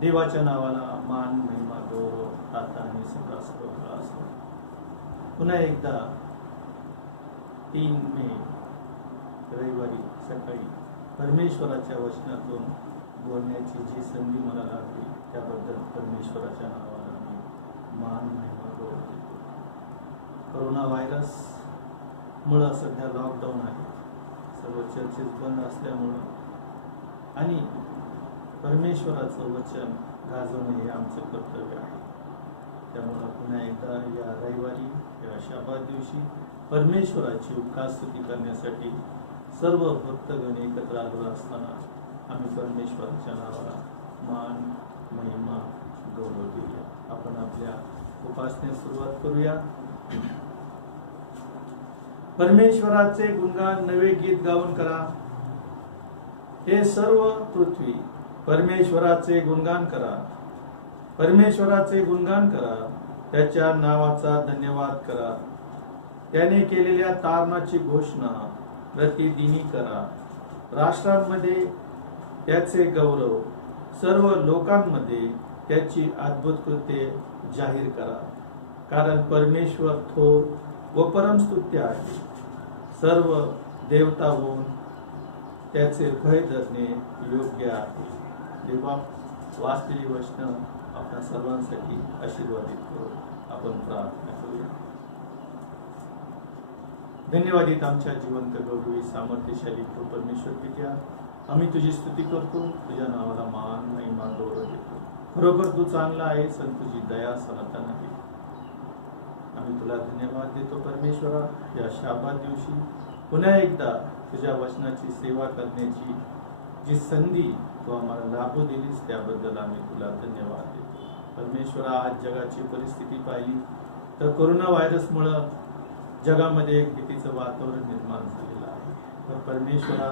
देवाच्या नावाला मान महिमा गौरव आता आणि सगळा सर्व असतो। पुन्हा एकदा 3 मे रविवारी सकाळी परमेश्वराच्या वचनातून बोलण्याची जी संधी मला लागली त्याबद्दल परमेश्वराच्या नावाला मी मान महिमा गौरव देतो। कोरोना व्हायरस मुळे सध्या लॉकडाऊन आहे, सर्व चर्चेस बंद असल्यामुळं आणि परमेश्वराचं वचन गाजवणे हे आमचं कर्तव्य आहे। त्यामुळं पुन्हा एकदा या रविवारी या शब्दात दिवशी परमेश्वराची उपकार स्तुती करण्यासाठी सर्व भक्तगण एकत्र आलो असताना आम्ही परमेश्वराच्या नावाला मान महिमा गौरव देऊया। आपण आपल्या उपासनेस सुरुवात करूया। परमेश्वराचे गुणगान नवे गीत गाऊन करा, हे सर्व पृथ्वी परमेश्वराचे गुणगान करा, परमेश्वराचे गुणगान करा, त्याच्या नावाचा धन्यवाद करा, त्याने केलेल्या तारणाची घोषणा प्रतिदिनी करा। राष्ट्रांमध्ये त्याचे गौरव, सर्व लोकांमध्ये त्याची अद्भुत कृत्ये जाहीर करा, कारण परमेश्वर थोर व परमस्तुत्य आहे। सर्व देवता होऊन त्याचे भय धरणे योग्य आहे। देवा वाचलेली वचन आपल्या सर्वांसाठी आशीर्वादित करो। आपण प्रार्थना करूया। धन्यवादित आमच्या जिवंत गौरवी सामर्थ्यशाली परमेश्वर पित्या, आम्ही तुझी स्तुती करतो, तुझ्या नावाला मान महिमा गौरव देतो। खरोखर तू चांगला आहेस आणि तुझी दया सनातन आहे। आम्ही तुला धन्यवाद देतो परमेश्वरा, या शाबात दिवशी पुन्हा एकदा तुझ्या वचनाची सेवा करण्याची जी संधी तू आम्हाला लाभू दिलीस त्याबद्दल आम्ही तुला धन्यवाद देतो। परमेश्वरा, आज जगाची परिस्थिती पाहिली तर कोरोना व्हायरसमुळं जगामध्ये एक भीतीचं वातावरण निर्माण झालेलं आहे। तर परमेश्वरा,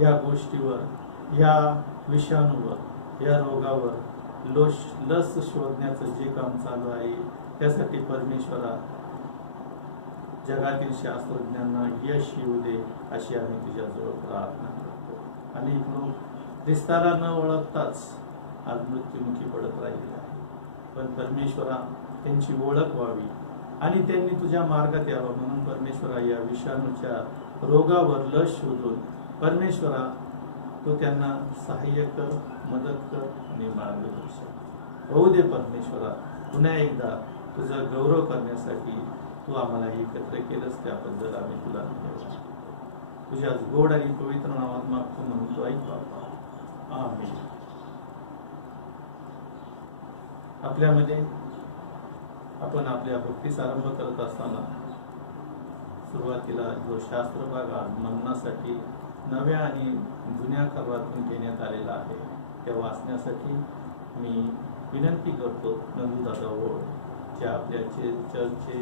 या गोष्टीवर, या विषाणूवर, या रोगावर लस शोधण्याचं जे काम चालू आहे त्यासाठी परमेश्वरा जगातील शास्त्रज्ञांना यश येऊ दे अशी आम्ही तुझ्याजवळ प्रार्थना करतो। अनेक लोक ख्रिस्ताला न ओळखताच आज मृत्युमुखी पडत राहिले आहे, पण परमेश्वरा त्यांची ओळख व्हावी आणि त्यांनी तुझ्या मार्गात यावं म्हणून परमेश्वरा या विषाणूच्या रोगावर लस शोधून परमेश्वरा तू त्यांना सहाय्य कर, मदत कर आणि मार्गदर्शन होऊ दे। परमेश्वरा, पुन्हा एकदा तुझा गौरव करण्यासाठी तू आम्हाला एकत्र केलंस त्याबद्दल आम्ही तुला धन्यवाद देतो। तुझ्या गोड आणि पवित्र नावात मागतो म्हणतो, ऐक बाबा, आमेन। आपल्यामध्ये आपण आपल्या भक्तीस आरंभ करत असताना सुरुवातीला जो शास्त्र भाग मननासाठी नव्या आणि जुन्या करारातून घेण्यात आलेला आहे त्या वाचण्यासाठी मी विनंती करतो नंदूदादा ओळ, जे आपल्या चर्चचे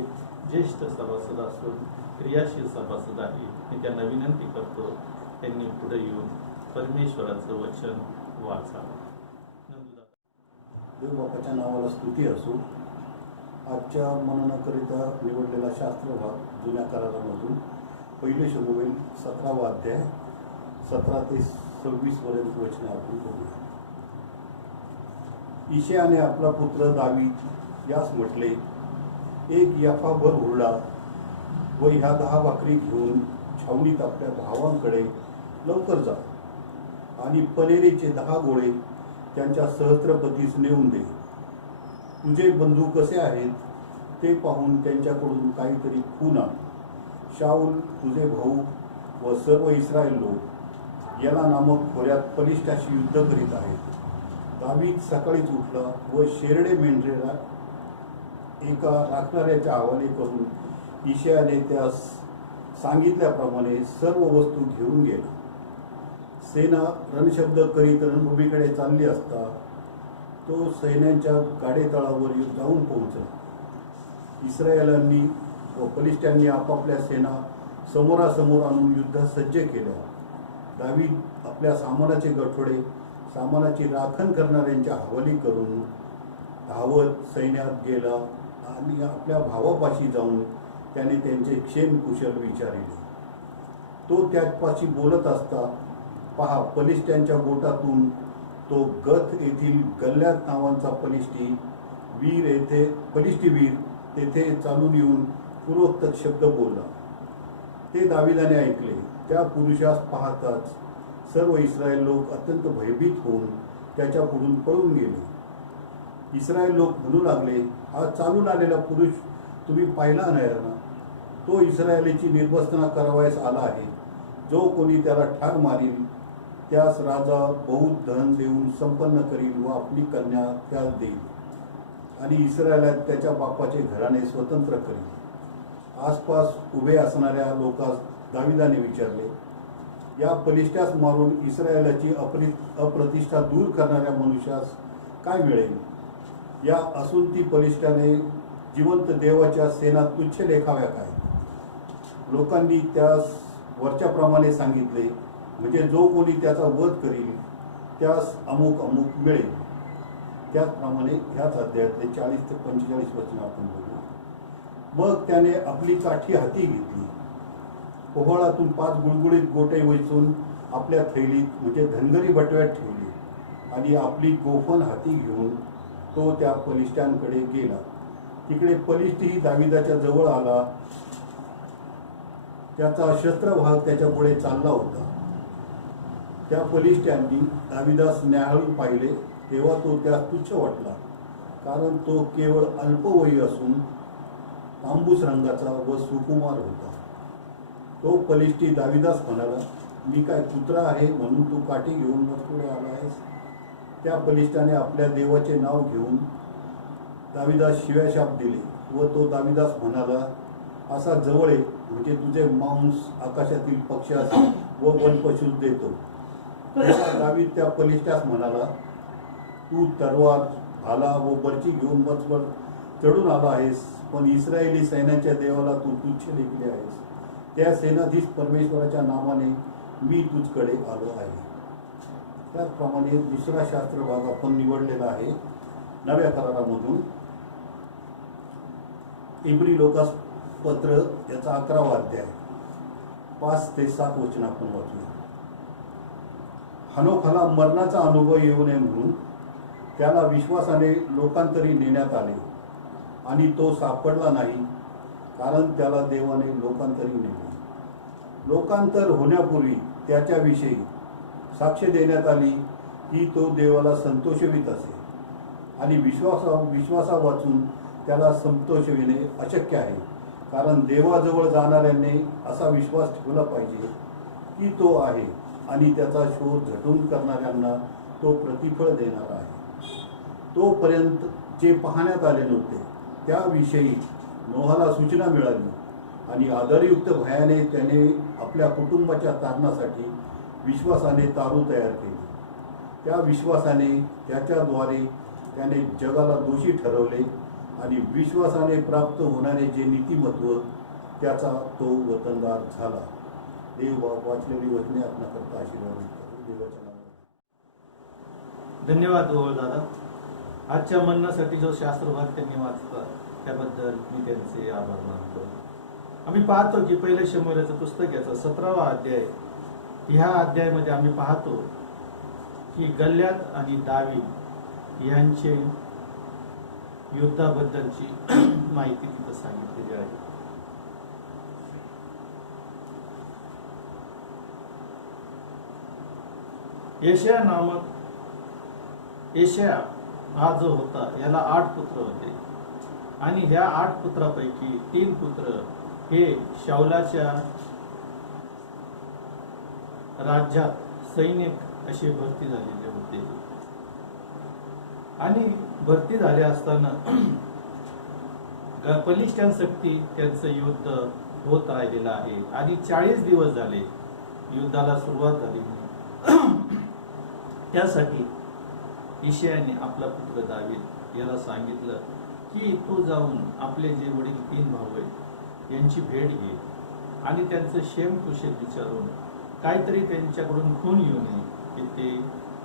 ज्येष्ठ सभासद असून क्रियाशील सभासद आहे, मी त्यांना विनंती करतो त्यांनी पुढे येऊन परमेश्वराचं वचन वाचावं। देव बापाच्या नावाला स्तुती असो। आजच्या मननाकरिता निवडलेला शास्त्र भाग जुन्या करारामधून पहिले शमूएल 17वा अध्याय 17 ते 26 पर्यंत वचने आपण बघूया। इशयाने आपला पुत्र दावीद यास म्हटले, एक याफाभर हुरडा व ह्या 10 भाकरी घेऊन छावणीत आपल्या भावांकडे लवकर जा आणि पनेरीचे 10 गोळे त्यांच्या सहस्त्रपतीस नेऊन दे। तुझे बंधू कसे आहेत ते पाहून त्यांच्याकडून काहीतरी खून आण। शाऊल तुझे भाऊ व सर्व इस्रायल लोक याला नामक खोऱ्यात पलिष्ठाशी युद्ध करीत आहेत। दावीद सकाळीच उठला व शेरडे मेंढरेला एका राखणाऱ्याच्या हवाले करून इशयाने त्यास सांगितल्याप्रमाणे सर्व वस्तू घेऊन गेला। सेना रणशब्द करीत रणभूमीकडे चालली असता तो सैन्यांच्या गाडेतळावर जाऊन पोहोचला। इस्रायलांनी व पलिष्ठांनी आपापल्या सेना समोरासमोर आणून युद्धासज्ज केल्या। दावीद आपल्या सामानाचे गठोडे सामानाची राखण करणाऱ्यांच्या हवाली करून धावत सैन्यात गेला आणि आपल्या भावापाशी जाऊन त्याने त्यांचे क्षेम कुशल विचारले। तो त्यापाशी बोलत असता पहा, पलिष्ठांच्या गोटातून तो गथ येथील गल्ल्यात नावांचा पलिष्ठी वीर तेथे चालून येऊन पूर्वोक्त शब्द बोलला. ते दाविदाने ऐकले. त्या पुरुषास पाहताच सर्व इस्रायल लोक अत्यंत भयभीत होऊन त्याच्या पुढून पळून गेले. इस्रायल लोक म्हणू लागले, हा चालून आलेला पुरुष तुम्ही पाहिला नाही ना? तो इस्रायलीची निर्वसना करावयास आला आहे. जो कोणी त्याला ठार मारील त्यास राजा बहुत धन देऊन संपन्न करील व आपली कन्या त्यास देईल आणि इस्रायलात त्याच्या बापाचे घराणे स्वतंत्र करील. आसपास उभे असणाऱ्या लोकांस दाविदाने विचारले, या बलिष्ठास मारून इस्रायलाची अप्रतिष्ठा दूर करणाऱ्या मनुष्यास काय मिळेल? या असून ती बलिष्ठाने जिवंत देवाच्या सेना तुच्छ लेखाव्या काय? लोकांनी त्यास वरच्याप्रमाणे सांगितले, म्हणजे जो कोणी त्याचा वध करील त्यास अमुक अमुक मिळेल. त्याचप्रमाणे ह्याच अध्यायातले 40 ते 45 वचन आपण बघू. मग त्याने आपली काठी हाती घेतली, पोहळातून 5 गुळगुळीत गोटे वेचून आपल्या थैलीत म्हणजे धनगरी बटव्यात ठेवली आणि आपली गोफण हाती घेऊन तो त्या बलिष्ठांकडे गेला. तिकडे बलिष्ठही दाविदाच्या जवळ आला. त्याचा शस्त्रभाग त्याच्या पुढे चालला होता. त्या बलिष्ठांनी दाविदास न्याहाळून पाहिले तेव्हा तो त्यास तुच्छ वाटला, कारण तो केवळ अल्पवयी असून तांबूस रंगाचा व सुकुमार होता. तो बलिष्ठी दाविदास म्हणाला, मी काय कुत्रा आहे म्हणून तू काठी घेऊन मग पुढे आला आहेस? त्या बलिष्ठाने आपल्या देवाचे नाव घेऊन दाविदास शिव्याशाप दिले व तो दाविदास म्हणाला, असा जवळ ये म्हणजे तुझे मांस आकाशातील पक्ष्यास व वनपशूस देतो. दावीद त्या बलिष्ठास म्हणाला, तू तलवार भाला व बर्ची घेऊन मजवर चढून आला आहेस, पण इस्रायली सैन्याच्या देवाला तू तुच्छ लेखले आहेस. त्या सेनाधीश परमेश्वराच्या नावाने मी तुझकडे आलो आहे. त्याचप्रमाणे दुसरा शास्त्र भाग आपण निवडलेला आहे नव्या करारामधून. इब्री लोकास पत्र याचा 11वा अध्याय 5 ते 7 वचन आपण वाचूया. हनोखाला मरणाचा अनुभव येऊ नये म्हणून त्याला विश्वासाने लोकांतरी नेण्यात आले आणि तो सापडला नाही, कारण त्याला देवाने लोकांतरी नेले. लोकांतर होण्यापूर्वी त्याच्याविषयी साक्ष देण्यात आली की तो देवाला संतोषवित असे आणि विश्वासा वाचून त्याला संतोषविणे अशक्य आहे, कारण देवाजवळ जाणाऱ्यांनी असा विश्वास ठेवला पाहिजे की तो आहे आणि त्याचा शोध झटून करणाऱ्यांना तो प्रतिफळ देणार आहे. तोपर्यंत जे पाहण्यात आले नव्हते त्याविषयी नोहाला सूचना मिळाली आणि आदरयुक्त भयाने त्याने आपल्या कुटुंबाच्या तारणासाठी विश्वासाने तारू तयार केली. त्या विश्वासाने त्याच्याद्वारे त्याने जगाला दोषी ठरवले आणि विश्वासाने प्राप्त होणारे जे नीतिमत्व त्याचा तो वतनदार झाला. देव वाचलेली वचने आपल्याकरता आशीर्वादित करो. देवाच्या नावाने धन्यवाद ओळ दादा. आजच्या म्हणण्यासाठी जो शास्त्रभाग त्यांनी वाचला त्याबद्दल मी त्यांचे आभार मानतो. आम्ही पाहतो की पहिले शमूएलाचं पुस्तक याचा 17वा अध्याय, ह्या अध्यायामध्ये आम्ही पाहतो की गल्ल्यात आणि दावीद यांचे युद्धाबद्दलची माहिती तिथं सांगितलेली आहे. येशया हा जो होता याला 8 पुत्र होते आणि ह्या 8 पुत्रापैकी 3 पुत्र हे शाऊलाच्या राज्यात सैनिक असे भरती झालेले होते आणि भरती झाले असताना बलिष्ठांसाठी त्यांचं युद्ध होत राहिलेलं आहे आणि 40 दिवस झाले युद्धाला सुरुवात झाली. त्यासाठी यशायाने आपला पुत्र दावीद याला सांगितलं की तू जाऊन आपले जे वडील 3 भाऊ आहेत यांची भेट घे आणि त्यांचं क्षेमकुशल विचारून काहीतरी त्यांच्याकडून खून येऊ नये की ते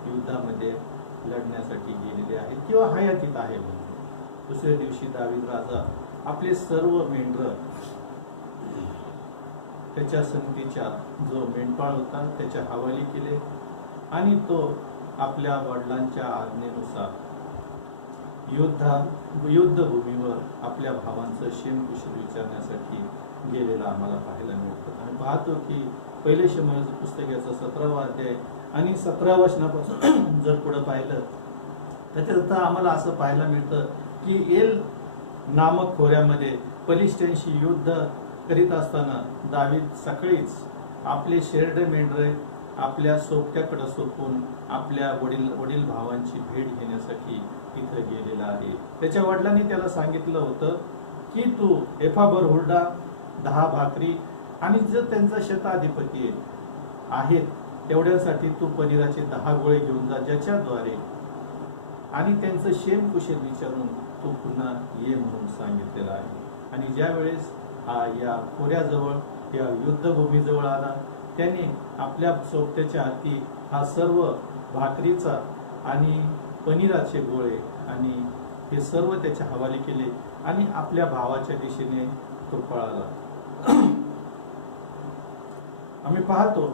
युद्धामध्ये लढण्यासाठी गेलेले आहेत किंवा हयातीत आहे म्हणून. दुसऱ्या दिवशी दावीद राजा आपले सर्व मेंढर त्याच्या संगतीच्या जो मेंढपाळ होता त्याच्या हवाली केले आणि तो आपल्या वडिलांच्या आज्ञेनुसार युद्धभूमीवर आपल्या भावांचं शेमकुशल विचारण्यासाठी गेलेला आम्हाला पाहायला मिळतं. आणि पाहतो की पहिले शमूएलचं पुस्तक याचा 17वा अध्याय आणि 17व्या वचनापासून जर पुढे पाहिलं तर त्यात आम्हाला असं पाहायला मिळतं की एल नामक खोऱ्यामध्ये फलिस्त्यांशी युद्ध करीत असताना दावीद सकाळीच आपले शेरडे मेंढरे आपल्या सोबत्याकडे सोपून आपल्या वडील भावांची भेट घेण्यासाठी तिथे गेलेला आहे. त्याच्या वडिलांनी त्याला सांगितलं होतं की तू एफाभर हुरडा 10 भाकरी आणि जर त्यांचा शताधिपती आहेत तेवढ्यासाठी तू पनीराचे 10 गोळे घेऊन जा, ज्याच्याद्वारे आणि त्यांचं शेमकुशल विचारून तू पुन्हा ये म्हणून सांगितलेलं आहे. आणि ज्या वेळेस या खोऱ्याजवळ या युद्धभूमीजवळ आला त्याने आपल्या सोबत्याच्या हाती हा सर्व भाकरीचा आणि पनीराचे गोळे आणि हे सर्व त्याच्या हवाले केले आणि आपल्या भावाच्या दिशेने तो पळाला. आम्ही पाहतो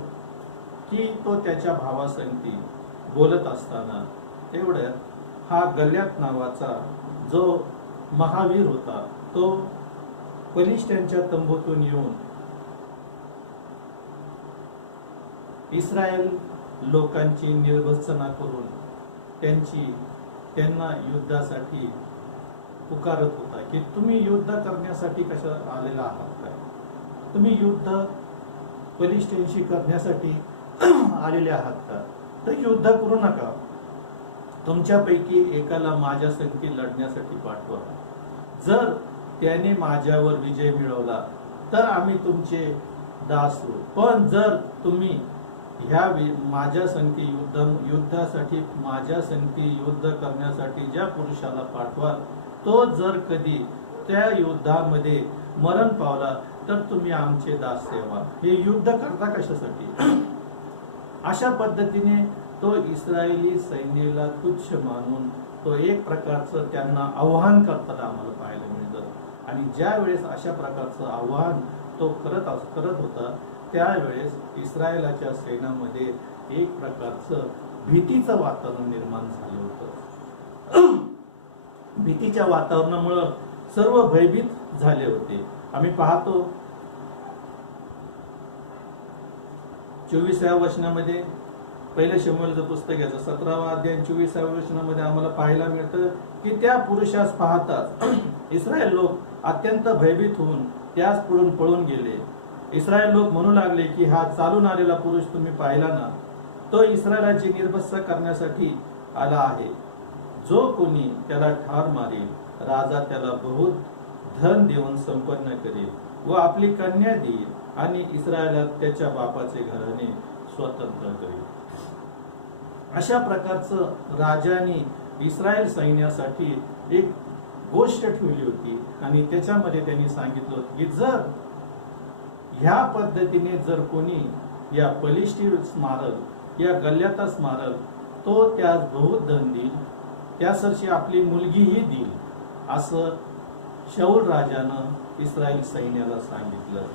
की तो त्याच्या भावासंगती बोलत असताना तेवढ्यात हा गल्यात नावाचा जो महावीर होता तो फलिस्त्यांच्या तंबूतून येऊन इस्रायल लोकांची निर्भत्सना करून त्यांना युद्धासाठी पुकारत होता की तुम्ही युद्ध करण्यासाठी कशा आलेला आहात काय? तुम्ही युद्ध फलिस्त्यांशी करण्यासाठी आलेले आहात का? तर युद्ध करू नका, तुमच्यापैकी एकाला माझ्या संगती लढण्यासाठी पाठवा. जर त्याने माझ्यावर विजय मिळवला तर आम्ही तुमचे दास होऊ, पण जर तुम्ही माझ्या संगती युद्धासाठी माझ्या संगती युद्ध करण्यासाठी ज्या पुरुषाला पाठवाल तो जर कधी त्या युद्धामध्ये मरण पावला तर तुम्ही आमचे दास सेवा. हे युद्ध करता कशासाठी? अशा पद्धतीने तो इस्रायली सैन्याला तुच्छ मानून तो एक प्रकारचं त्यांना आव्हान करताना आम्हाला पाहायला मिळतं. आणि ज्या वेळेस अशा प्रकारचं आव्हान तो करत होता त्यावेळेस इस्रायलाच्या सैन्यामध्ये एक प्रकारचं भीतीचं वातावरण निर्माण झालं होतं. भीतीच्या वातावरणामुळे सर्व भयभीत झाले होते. आम्ही पाहतो 24व्या वचनामध्ये पहिल्या शमूएलचं पुस्तक याचं 17वा अध्याय 24व्या वचनामध्ये आम्हाला पाहायला मिळतं की त्या पुरुषास पाहताच इस्रायल लोक अत्यंत भयभीत होऊन त्यास पुढून पळून गेले. इस्रायल लोक म्हणू लागले की हा चालून आलेला पुरुष तुम्ही पाहिला ना, तो इस्रायलाची निर्भत्सा करण्यासाठी आला आहे. जो कोणी त्याला ठार मारेल राजा त्याला बहुत धन देऊन संपन्न करेल व आपली कन्या देईल आणि इस्रायलात त्याच्या बापाचे घराणे स्वतंत्र करेल. अशा प्रकारचं राजाने इस्रायल सैन्यासाठी एक गोष्ट ठेवली होती आणि त्याच्यामध्ये त्यांनी सांगितलं की जर ह्या पद्धतीने जर कोणी या फलिस्तीस मारल, या गल्यातास मारल, तो त्यास बहुत धन देईल, त्यासाठी आपली मुलगीही देईल, असं शाऊल राजानं इस्रायल सैन्याला सांगितलं.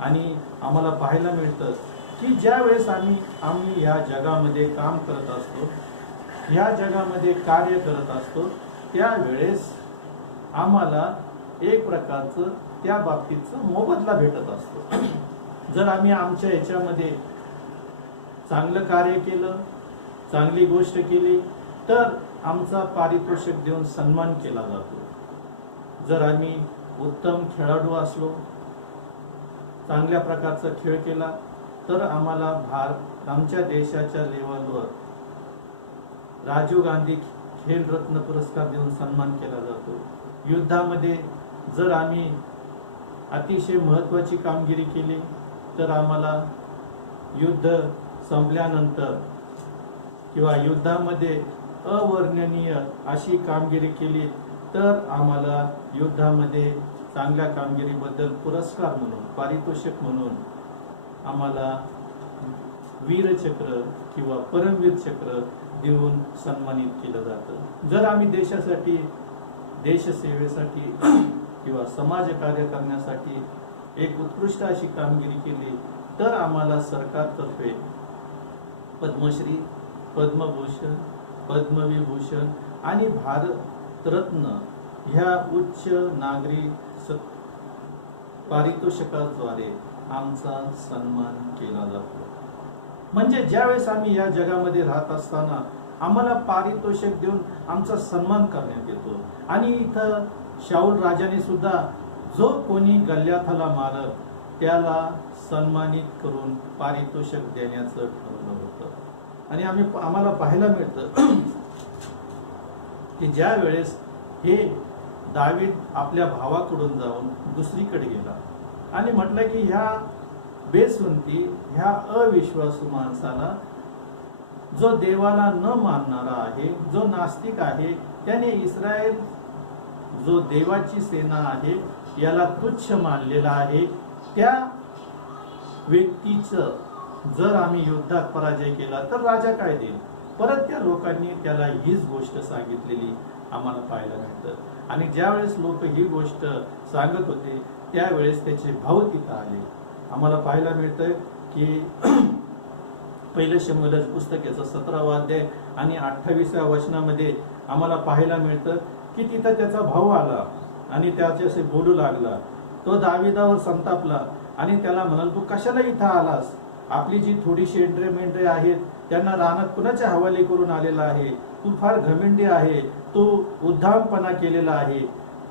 आणि आम्हाला पाहायला मिळतं की ज्या वेळेस आम्ही या जगामध्ये काम करत असतो, या जगामध्ये कार्य करत असतो, त्यावेळेस आम्हाला एक प्रकारचं त्या बाबतीचं मोबदला भेटत असतो. जर आम्ही आमच्या ह्याच्यामध्ये चांगलं कार्य केलं, चांगली गोष्ट केली तर आमचा पारितोषिक देऊन सन्मान केला जातो. जर आम्ही उत्तम खेळाडू असलो, चांगल्या प्रकारचा खेळ केला तर आम्हाला आमच्या देशाच्या लेवलवर राजीव गांधी खेल रत्न पुरस्कार देऊन सन्मान केला जातो. युद्धामध्ये जर आम्ही अतिशय महत्त्वाची कामगिरी केली तर आम्हाला युद्ध संपल्यानंतर किंवा युद्धामध्ये अवर्णनीय अशी कामगिरी केली तर आम्हाला युद्धामध्ये चांगल्या कामगिरीबद्दल पुरस्कार म्हणून, पारितोषिक म्हणून आम्हाला वीरचक्र किंवा परमवीर चक्र देऊन सन्मानित केलं जातं. जर आम्ही देशासाठी, देशसेवेसाठी किंवा समाज कार्य करण्यासाठी एक उत्कृष्ट अशी कामगिरी केली तर आम्हाला सरकारतर्फे पद्मश्री पद्मभूषण, पद्मविभूषण आणि भारतरत्न ह्या उच्च नागरी पारितोषिकाद्वारे आमचा सन्मान केला जातो. म्हणजे ज्यावेळेस आम्ही या जगामध्ये राहत असताना आम्हाला पारितोषिक देऊन आमचा सन्मान करण्यात येतो. आणि इथं शाऊल राजाने सुद्धा जो कोणी गल्ल्याथाला मारत त्याला सन्मानित करून पारितोषिक देण्याचं ठरवलं होतं. आणि आम्हाला पाहायला मिळतं की ज्या वेळेस हे दावीद आपल्या भावाकडून जाऊन दुसरीकडे गेला आणि म्हटलं की ह्या बेसुंती, ह्या अविश्वासू माणसाला, जो देवाला न मानणारा आहे, जो नास्तिक आहे, त्याने इस्रायल जो देवाची सेना आहे याला तुच्छ मानलेला आहे. त्या व्यक्तीचं जर आम्ही युद्धात पराजय केला तर राजा काय देईल. परत त्या लोकांनी त्याला हीच गोष्ट सांगितलेली आम्हाला पाहायला मिळतं. आणि ज्यावेळेस लोक ही गोष्ट सांगत होते त्यावेळेस त्याचे भाऊ तिथं आले. आम्हाला पाहायला मिळतं की पहिलं शमूएलाचं पुस्तक याचा 17वा अध्याय आणि 28व्या वचनामध्ये आम्हाला पाहायला मिळतं की तिथं त्याचा भाऊ आला आणि त्याच्याशी बोलू लागला. तो दाविदावर संतापला आणि त्याला म्हणाल, तू कशाला इथं आलास? आपली जी थोडीशी मेंढरे आहेत त्यांना रानात कुणाच्या हवाले करून आलेला आहे. तू फार घमिंडी आहे, तू उद्धामपणा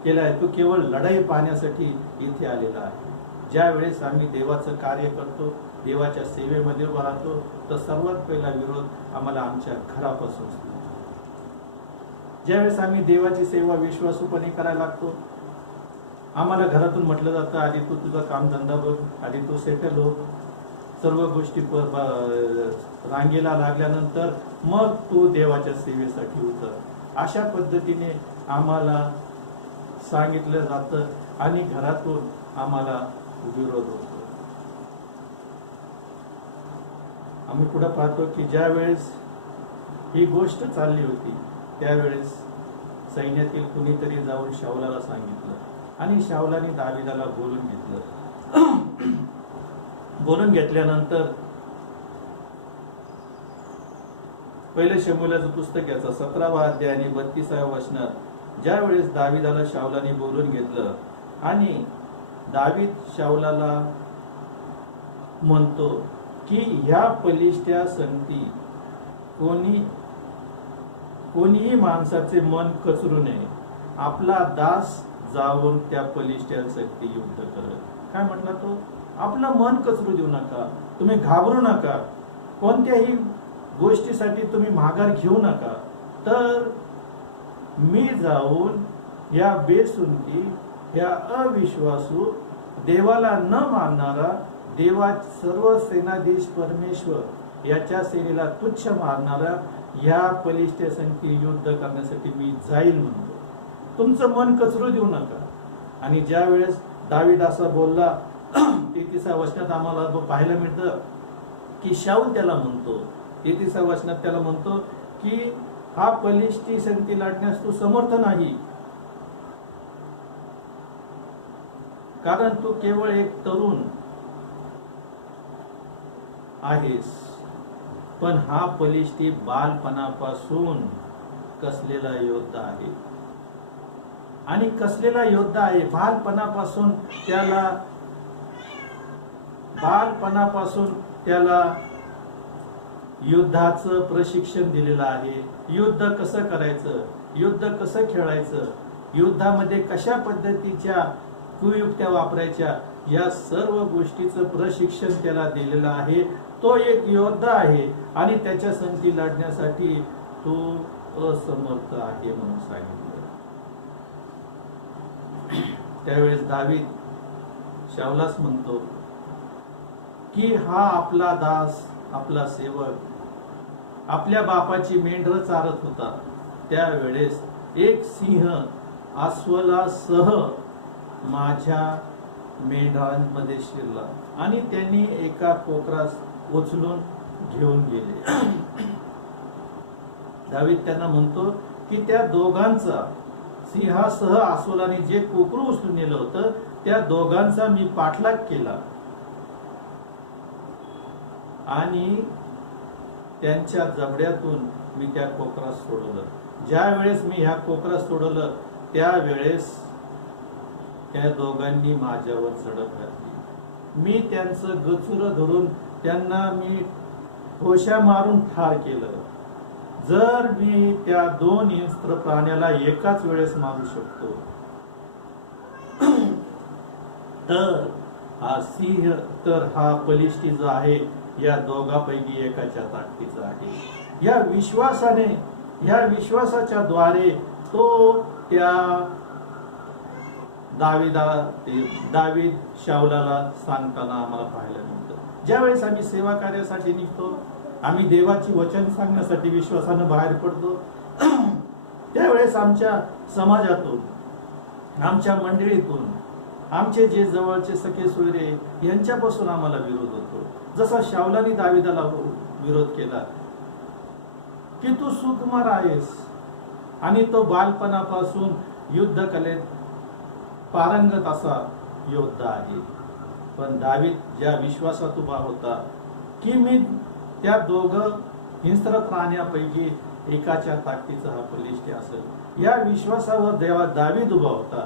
केलाय, तू केवळ लढाई पाहण्यासाठी इथे आलेला आहे. ज्या वेळेस आम्ही देवाचं कार्य करतो, देवाच्या सेवेमध्ये उभा राहतो, तर सर्वात पहिला विरोध आम्हाला आमच्या घरापासून सुरू. ज्यावेळेस आम्ही देवाची सेवा विश्वासूपणे करायला लागतो, आम्हाला घरातून म्हटलं जातं, आधी तू तुझा कामधंदा बघ, आधी तू सेटल हो, सर्व गोष्टी रांगेला लागल्यानंतर मग तू देवाच्या सेवेसाठी उतर. अशा पद्धतीने आम्हाला सांगितलं जातं आणि घरातून आम्हाला विरोध होतो. आम्ही पुढे पाहतो की ज्या वेळेस ही गोष्ट चालली होती त्यावेळेस सैन्यातील कुणीतरी जाऊन शाऊलाला सांगितलं आणि शाऊलाने दाविदाला बोलून घेतलं. बोलून घेतल्यानंतर पहिलं शमूएलाचं पुस्तक याचा 17वा अध्याय आणि 32व्या वचनात ज्या वेळेस दाविदाला शाऊलाने बोलून घेतलं आणि दावीद शाऊलाला म्हणतो की ह्या पलिष्ठ्या संगती कोणीही माणसाचे मन कचरू नये. आपला दास जाऊन त्या पलिष्ठ्यांसाठी युद्ध करत. काय म्हटला तो? आपलं मन कचरू देऊ नका, तुम्ही घाबरू नका, कोणत्याही गोष्टीसाठी तुम्ही माघार घेऊ नका. तर मी जाऊन या बेसुंती, या अविश्वासू, देवाला न मानणारा, देवा सर्व सेनाधीश परमेश्वर याच्या सेनेला तुच्छ मारणारा या बलिष्ठ संख्ये युद्ध करण्यासाठी मी जाईल म्हणतो. तुमचं मन कचरू देऊ नका. आणि ज्या वेळेस दावीद असा बोलला 33व्या वचनात आम्हाला पाहायला मिळतं की शाऊल त्याला म्हणतो, 33व्या वचनात त्याला म्हणतो की हा बलिष्ठी संख्ये लढण्यास तू समर्थ नाही, कारण तू केवळ एक तरुण आहेस. पण हा बलिष्ठी बालपणापासून कसलेला योद्धा आहे. आणि कसलेला योद्धा आहे, बालपणापासून त्याला युद्धाचं प्रशिक्षण दिलेलं आहे. युद्ध कसं करायचं, युद्ध कसं खेळायचं, युद्धामध्ये कशा पद्धतीच्या कुयुक्त्या वापरायच्या, या सर्व गोष्टीचं प्रशिक्षण त्याला दिलेलं आहे. तो एक योद्धा आहे आणि त्याच्या संगती लढण्यासाठी तो असमर्थ आहे म्हणून सांगितलं. त्यावेळेस दावीद शाऊलास म्हणतो की हा आपला दास, आपला सेवक आपल्या बापाची मेंढरं चारत होता. त्यावेळेस एक सिंह अस्वलासह माझ्या मेंढरांमध्ये शिरला आणि त्यांनी एका कोकरास उचलून घेऊन गेले. दावीद त्यांना म्हणतो की त्या दोघांचा, सिंहासह अस्वलाने जे कोकरू उचलून नेलं होतं त्या दोघांचा मी पाठलाग केला आणि त्यांच्या जबड्यातून मी त्या कोकरात सोडवलं. ज्या वेळेस मी ह्या कोकरात सोडवलं त्यावेळेस त्या दोघांनी माझ्यावर झडप घातली. मी त्यांचं गचुर धरून त्यांना मी ठोशा मारून ठार केलं. जर मी त्या 2 हिंस्त्र प्राण्याला एकाच वेळेस मारू शकतो तर हा सिंह तर हा बलिष्ठी जो आहे या दोघांपैकी एकाच्या ताकदीचा आहे. या विश्वासाच्या द्वारे तो त्या दावीद शाऊलाला सांगताना आम्हाला पाहायला मिळतं. ज्यावेळेस आम्ही सेवा कार्यासाठी निघतो, आम्ही देवाची वचन सांगण्यासाठी विश्वासानं बाहेर पडतो, त्यावेळेस आमच्या समाजातून, आमच्या मंडळीतून, आमचे जे जवळचे सखे सोयरे यांच्यापासून आम्हाला विरोध होतो. जसा शाऊलाने दावीदाला विरोध केला की तू सुकुमार आहेस आणि तो बालपणापासून युद्ध कलेत पारंगत असा योद्धा आहे. पण दावीद ज्या विश्वासात उभा होता की मी त्या 2 हिंस्त्र प्राण्यापैकी एकाच्या ताकदीचा हा बलिष्ठी असेल, या विश्वासावर दावीद उभा होता.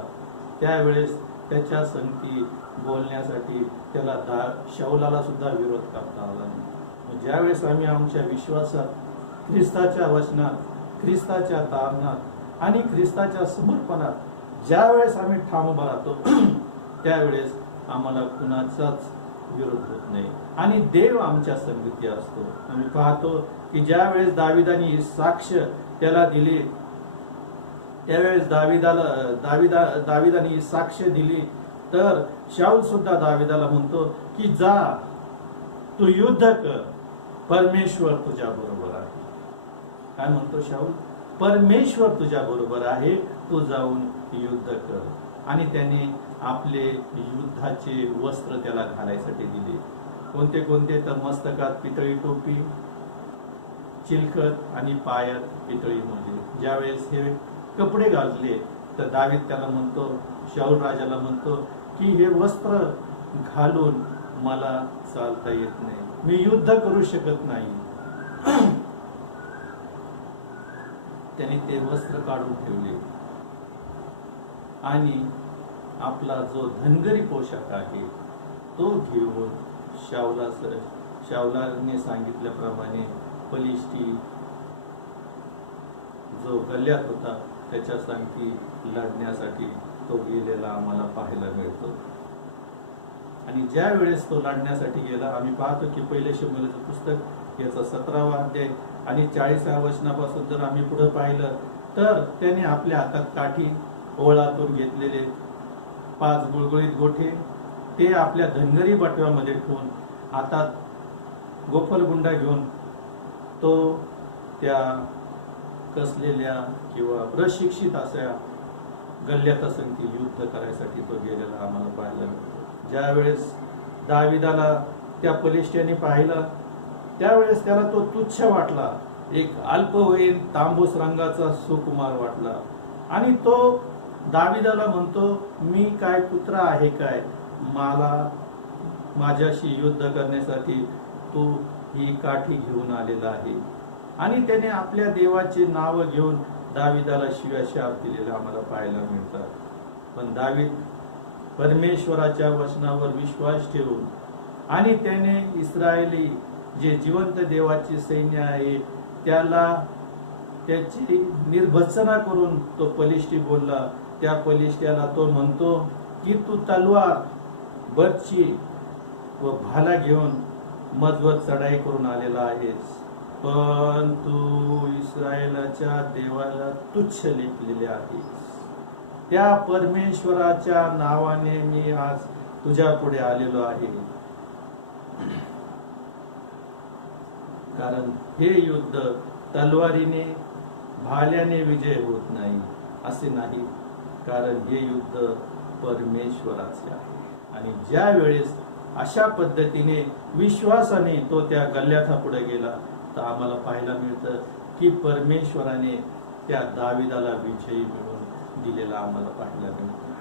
त्यावेळेस त्याच्या संगती बोलण्यासाठी त्याला शाऊलाला सुद्धा विरोध करता आला नाही. ज्यावेळेस आम्ही आमच्या विश्वासात, ख्रिस्ताच्या वचनात, ख्रिस्ताच्या तारणात आणि ख्रिस्ताच्या समर्पणात ज्यावेळेस आम्ही ठाम उभा राहतो त्यावेळेस आम्हाला कुणाचाच विरोध होत नाही आणि देव आमच्या संगती असतो. आम्ही पाहतो की ज्यावेळेस दाविदाने साक्ष त्याला दिली, त्यावेळेस दाविदाने साक्ष दिली तर शाऊल सुद्धा दाविदाला म्हणतो की जा तू युद्ध कर, परमेश्वर तुझ्या बरोबर आहे. काय म्हणतो शाऊल? परमेश्वर तुझ्या बरोबर आहे, तू जाऊन युद्ध कर. आणि त्याने आपले युद्धाचे वस्त्र त्याला घालायसाठी दिले. कोणते कोणते? तर मस्तकात पितळी टोपी, चिलखत आणि पायात पितळी मोजे. ज्यावेळेस हे कपडे घातले तर दावीद त्याला म्हणतो, शाऊल राजाला म्हणतो की हे वस्त्र घालून मला चालता येत नाही, मी युद्ध करू शकत नाही. त्याने ते वस्त्र काढून ठेवले आणि आपला जो धनगरी पोशाख आहे तो घेऊन शाऊलाने सांगितल्याप्रमाणे बलिष्ठी जो गल्ल्यात होता त्याच्या संगती लढण्यासाठी तो गेलेला आम्हाला पाहायला मिळतो. आणि ज्या वेळेस तो लढण्यासाठी गेला, आम्ही पाहतो की पहिले शमूएलचं पुस्तक याचा 17वा अध्याय आणि 40व्या वचनापासून जर आम्ही पुढे पाहिलं तर त्याने आपल्या हातात काठी, ओळातून घेतलेले 5 गुळगुळीत गोठे ते आपल्या धनगरी बटव्यामध्ये ठेवून हातात गोफलगुंडा घेऊन तो त्या कसलेल्या किंवा प्रशिक्षित अशा गल्ल्यात संगती युद्ध करायसाठी तो गेलेला आम्हाला पाहायला मिळतो. ज्यावेळेस दाविदाला त्या बलिष्ठ्याने पाहिलं त्यावेळेस त्याला तो तुच्छ वाटला, एक अल्पवयीन तांबूस रंगाचा सुकुमार वाटला आणि तो दाविदाला म्हणतो, मी काय पुत्र आहे काय, मला माझ्याशी युद्ध करण्यासाठी तू ही काठी घेऊन आलेला आहे. आणि त्याने आपल्या देवाचे नाव घेऊन दाविदाला शिव्याशाप दिलेला आम्हाला पाहायला मिळतात. पण दावीद परमेश्वराच्या वचनावर विश्वास ठेवून आणि त्याने इस्रायली जे जिवंत देवाचे सैन्य आहे त्याला त्याची निर्भत्सना करून तो बलिष्ठी बोलला. त्या बलिष्ठ्याला तो म्हणतो की तू तलवार, बर्ची व भाला घेऊन मजबूत चढाई करून आलेला आहेस, पण तू इस्रायलाच्या देवाला तुच्छ लेखलेले आहेस. त्या परमेश्वराच्या नावाने मी आज तुझ्या पुढे आलेलो आहे. कारण हे युद्ध तलवारीने, भाल्याने विजय होत नाही असे नाही, कारण हे युद्ध परमेश्वराचे आहे. आणि ज्या वेळेस अशा पद्धतीने विश्वासाने तो त्या गल्ल्याथा पुढे गेला तर आम्हाला पाहायला मिळतं की परमेश्वराने त्या दाविदाला विजयी मिळवून दिलेला आम्हाला पाहायला मिळतं.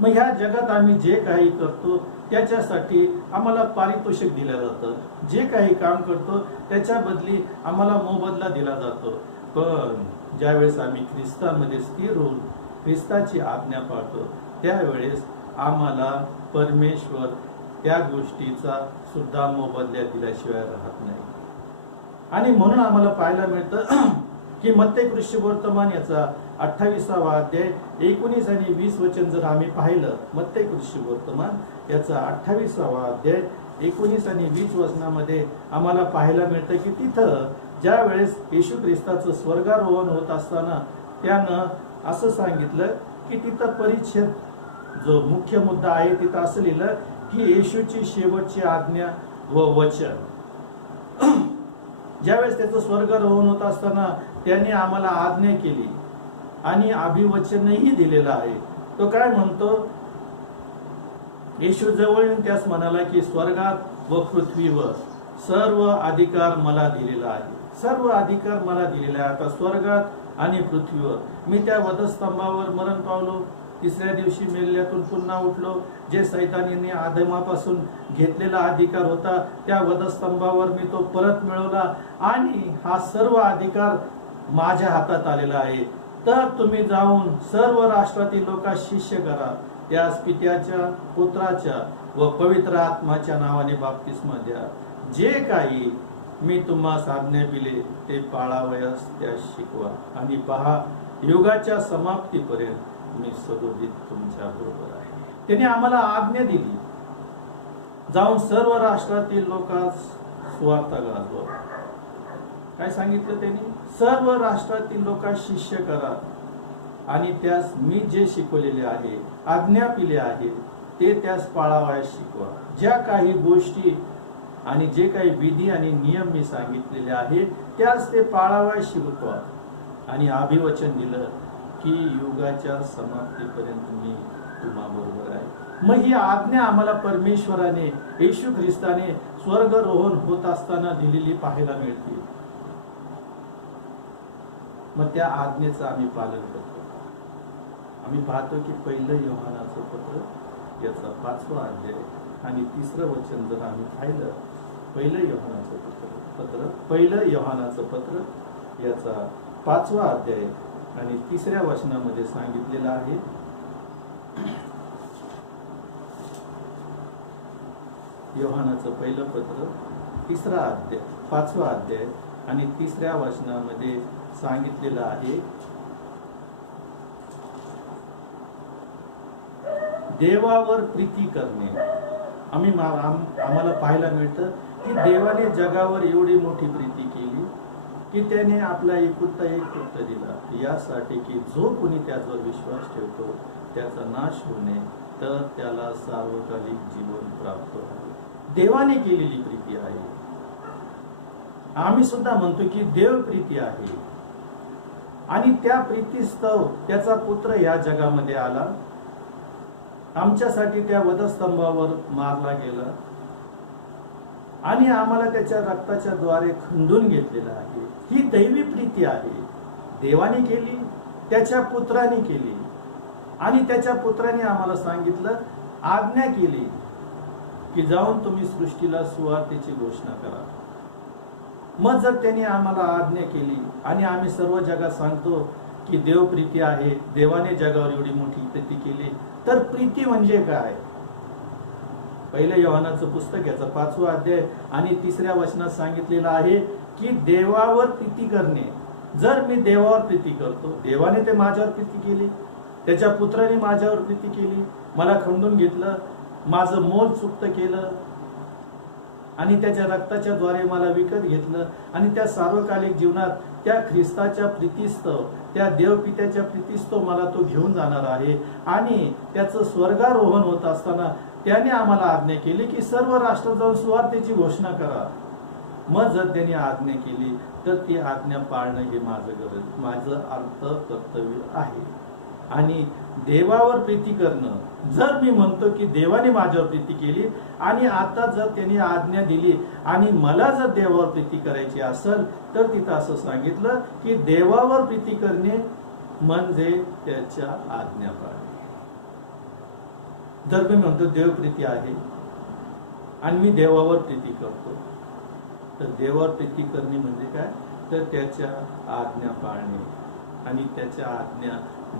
मग ह्या जगात आम्ही जे काही करतो त्याच्यासाठी आम्हाला पारितोषिक दिलं जातं. जे काही काम करतो त्याच्या बदली आम्हाला मोबदला दिला जातो. पण ज्यावेळेस आम्ही ख्रिस्तामध्ये स्थिर होऊन ख्रिस्ताची आज्ञा पाळतो त्यावेळेस आम्हाला परमेश्वर त्या गोष्टीचा सुद्धा मोबदला दिल्याशिवाय राहत नाही. आणि म्हणून आम्हाला पाहायला मिळतं की मत्ते कृष्णवर्तमान याचा 28वा अध्याय 19 आणि 20 वचन जर आम्ही पाहिलं, मत्ते कृष्णवर्तमान याचा 28वा अध्याय 19 आणि 20 वचनामध्ये आम्हाला पाहायला मिळतं की तिथं ज्या वेळेस येशू ख्रिस्ताचं स्वर्गारोहण होत असताना त्यानं असं सांगितलं की तिथं परिच्छेद जो मुख्य मुद्दा आहे तिथं असं लिहिलं की येशूची शेवटची आज्ञा व वचन. ज्यावेळेस त्याचं स्वर्गारोहण होत असताना त्याने आम्हाला आज्ञा केली आणि अभिवचनही दिलेलं आहे. तो काय म्हणतो, येशू जवळ येऊन त्यास म्हणाला की स्वर्गात व पृथ्वीवर सर्व अधिकार मला दिलेला आहे. सर्व अधिकार मला दिलेला आहे. आता स्वर्गात आणि पृथ्वीवर मी त्या वधस्तंभावर मरण पावलो, तिसऱ्या दिवशी मेल्यातून पुन्हा उठलो. जे सैतानाने आदमापासून घेतलेला अधिकार होता त्या वधस्तंभावर मी तो परत मिळवला आणि हा सर्व अधिकार माझ्या हातात आलेला आहे. तर तुम्ही जाऊन सर्व राष्ट्रातील लोकांस शिष्य करा, त्यास पित्याच्या, पुत्राच्या व पवित्र आत्माच्या नावाने बाप्तिस्मा द्या. जे काही मी तुम्हास आज्ञा दिले ते पाळावयास त्यास शिकवा. आणि पहा, युगाच्या समाप्तीपर्यंत मी सदोदित तुमच्या बरोबर आहे. त्याने आम्हाला आज्ञा दिली, जाऊन सर्व राष्ट्रातील लोकांस सुवार्ता गाजवा. काय सांगितलं त्यांनी? सर्व राष्ट्रातील लोकांस शिष्य करा आणि त्यास मी जे शिकवलेले आहे, आज्ञा दिले आहे ते त्यास पाळावयास शिकवा. ज्या काही गोष्टी आणि जे काही विधी आणि नियम मी सांगितलेले आहे त्यास ते पाळावयास शिकवा. आणि अभिवचन दिलं की युगाच्या समाप्तीपर्यंत मी तुम्हा बरोबर आहे. मग ही आज्ञा आम्हाला परमेश्वराने येशू ख्रिस्ताने स्वर्गारोहण होत असताना दिलेली पाहायला मिळते. मग त्या आज्ञेचं आम्ही पालन करतो. आम्ही पाहतो की 1 योहानाचं पत्र याचा 5वा अध्याय आणि 3रं वचन जर आम्ही पाहिलं, 1 योहानाचं पत्र याचा 5वा अध्याय आणि 3ऱ्या वचनामध्ये सांगितलेलं आहे, योहानाचं पहिलं पत्र 3रा अध्याय 5वा अध्याय आणि 3ऱ्या वचनामध्ये सांगितलेलं आहे, देवावर प्रीती करणे. आम्हाला पाहायला मिळतं की देवाने जगावर एवढी मोठी प्रीती केली की त्याने आपला एकुलता एक पुत्र दिला, यासाठी की जो कोणी त्याच्यावर विश्वास ठेवतो त्याचा नाश होऊ नये, तर त्याला सार्वकालिक जीवन प्राप्त व्हावे. देवाने केलेली प्रीती आहे. आम्ही सुद्धा म्हणतो की देव प्रीती आहे आणि त्या प्रीतीस्तव त्याचा पुत्र या जगामध्ये आला, आमच्यासाठी त्या वधस्तंभावर मारला गेला आणि आम्हाला त्याच्या रक्ताच्या द्वारे खंदून घेतलेला आहे. ही दैवी प्रीती आहे. देवाने केली, त्याच्या पुत्राने केली आणि त्याच्या पुत्राने आम्हाला सांगितलं, आज्ञा केली की जाऊन तुम्ही सृष्टीला सुवार्तेची घोषणा करा. मग जर त्यांनी आम्हाला आज्ञा केली आणि आम्ही सर्व जगात सांगतो की देव प्रीती आहे, देवाने जगावर एवढी मोठी प्रीती केली, तर प्रीती म्हणजे काय? 1 योहानाचं पुस्तक याचा 5वा अध्याय आणि 3ऱ्या वचनात सांगितलेलं आहे की देवावर प्रीती करणे. जर मी देवावर प्रीती करतो, देवाने ते माझ्यावर प्रीती केली, त्याच्या पुत्राने माझ्यावर प्रीती केली, मला खंदून घेतलं, माझं मोल चुकतं केलं आणि त्याच्या रक्ताच्या द्वारे मला विकत घेतलं आणि त्या सार्वकालिक जीवनात त्या ख्रिस्ताच्या प्रीतीस्तव, त्या देवपित्याच्या प्रीतीस्तव मला तो घेऊन जाणार आहे. आणि त्याचं स्वर्गारोहण होत असताना त्याने आम्हाला आज्ञा केली की सर्व राष्ट्रात जाऊन सुवार्तेची घोषणा करा. मग जर त्यांनी आज्ञा केली तर ती आज्ञा पाळणं हे माझं अर्थ कर्तव्य आहे. आणि देवावर प्रीती करणं, जर मी म्हणतो की देवाने माझ्यावर प्रीती केली आणि आता जर त्यांनी आज्ञा दिली आणि मला जर देवावर प्रीती करायची असेल तर तिथं असं सांगितलं की देवावर प्रीती करणे म्हणजे त्याच्या आज्ञा पाळणे. जर मी म्हणतो देवप्रीती आहे आणि मी देवावर प्रीती करतो. तर देवावर प्रीती करणे म्हणजे काय, तर त्याच्या आज्ञा पाळणे, आणि त्याच्या आज्ञा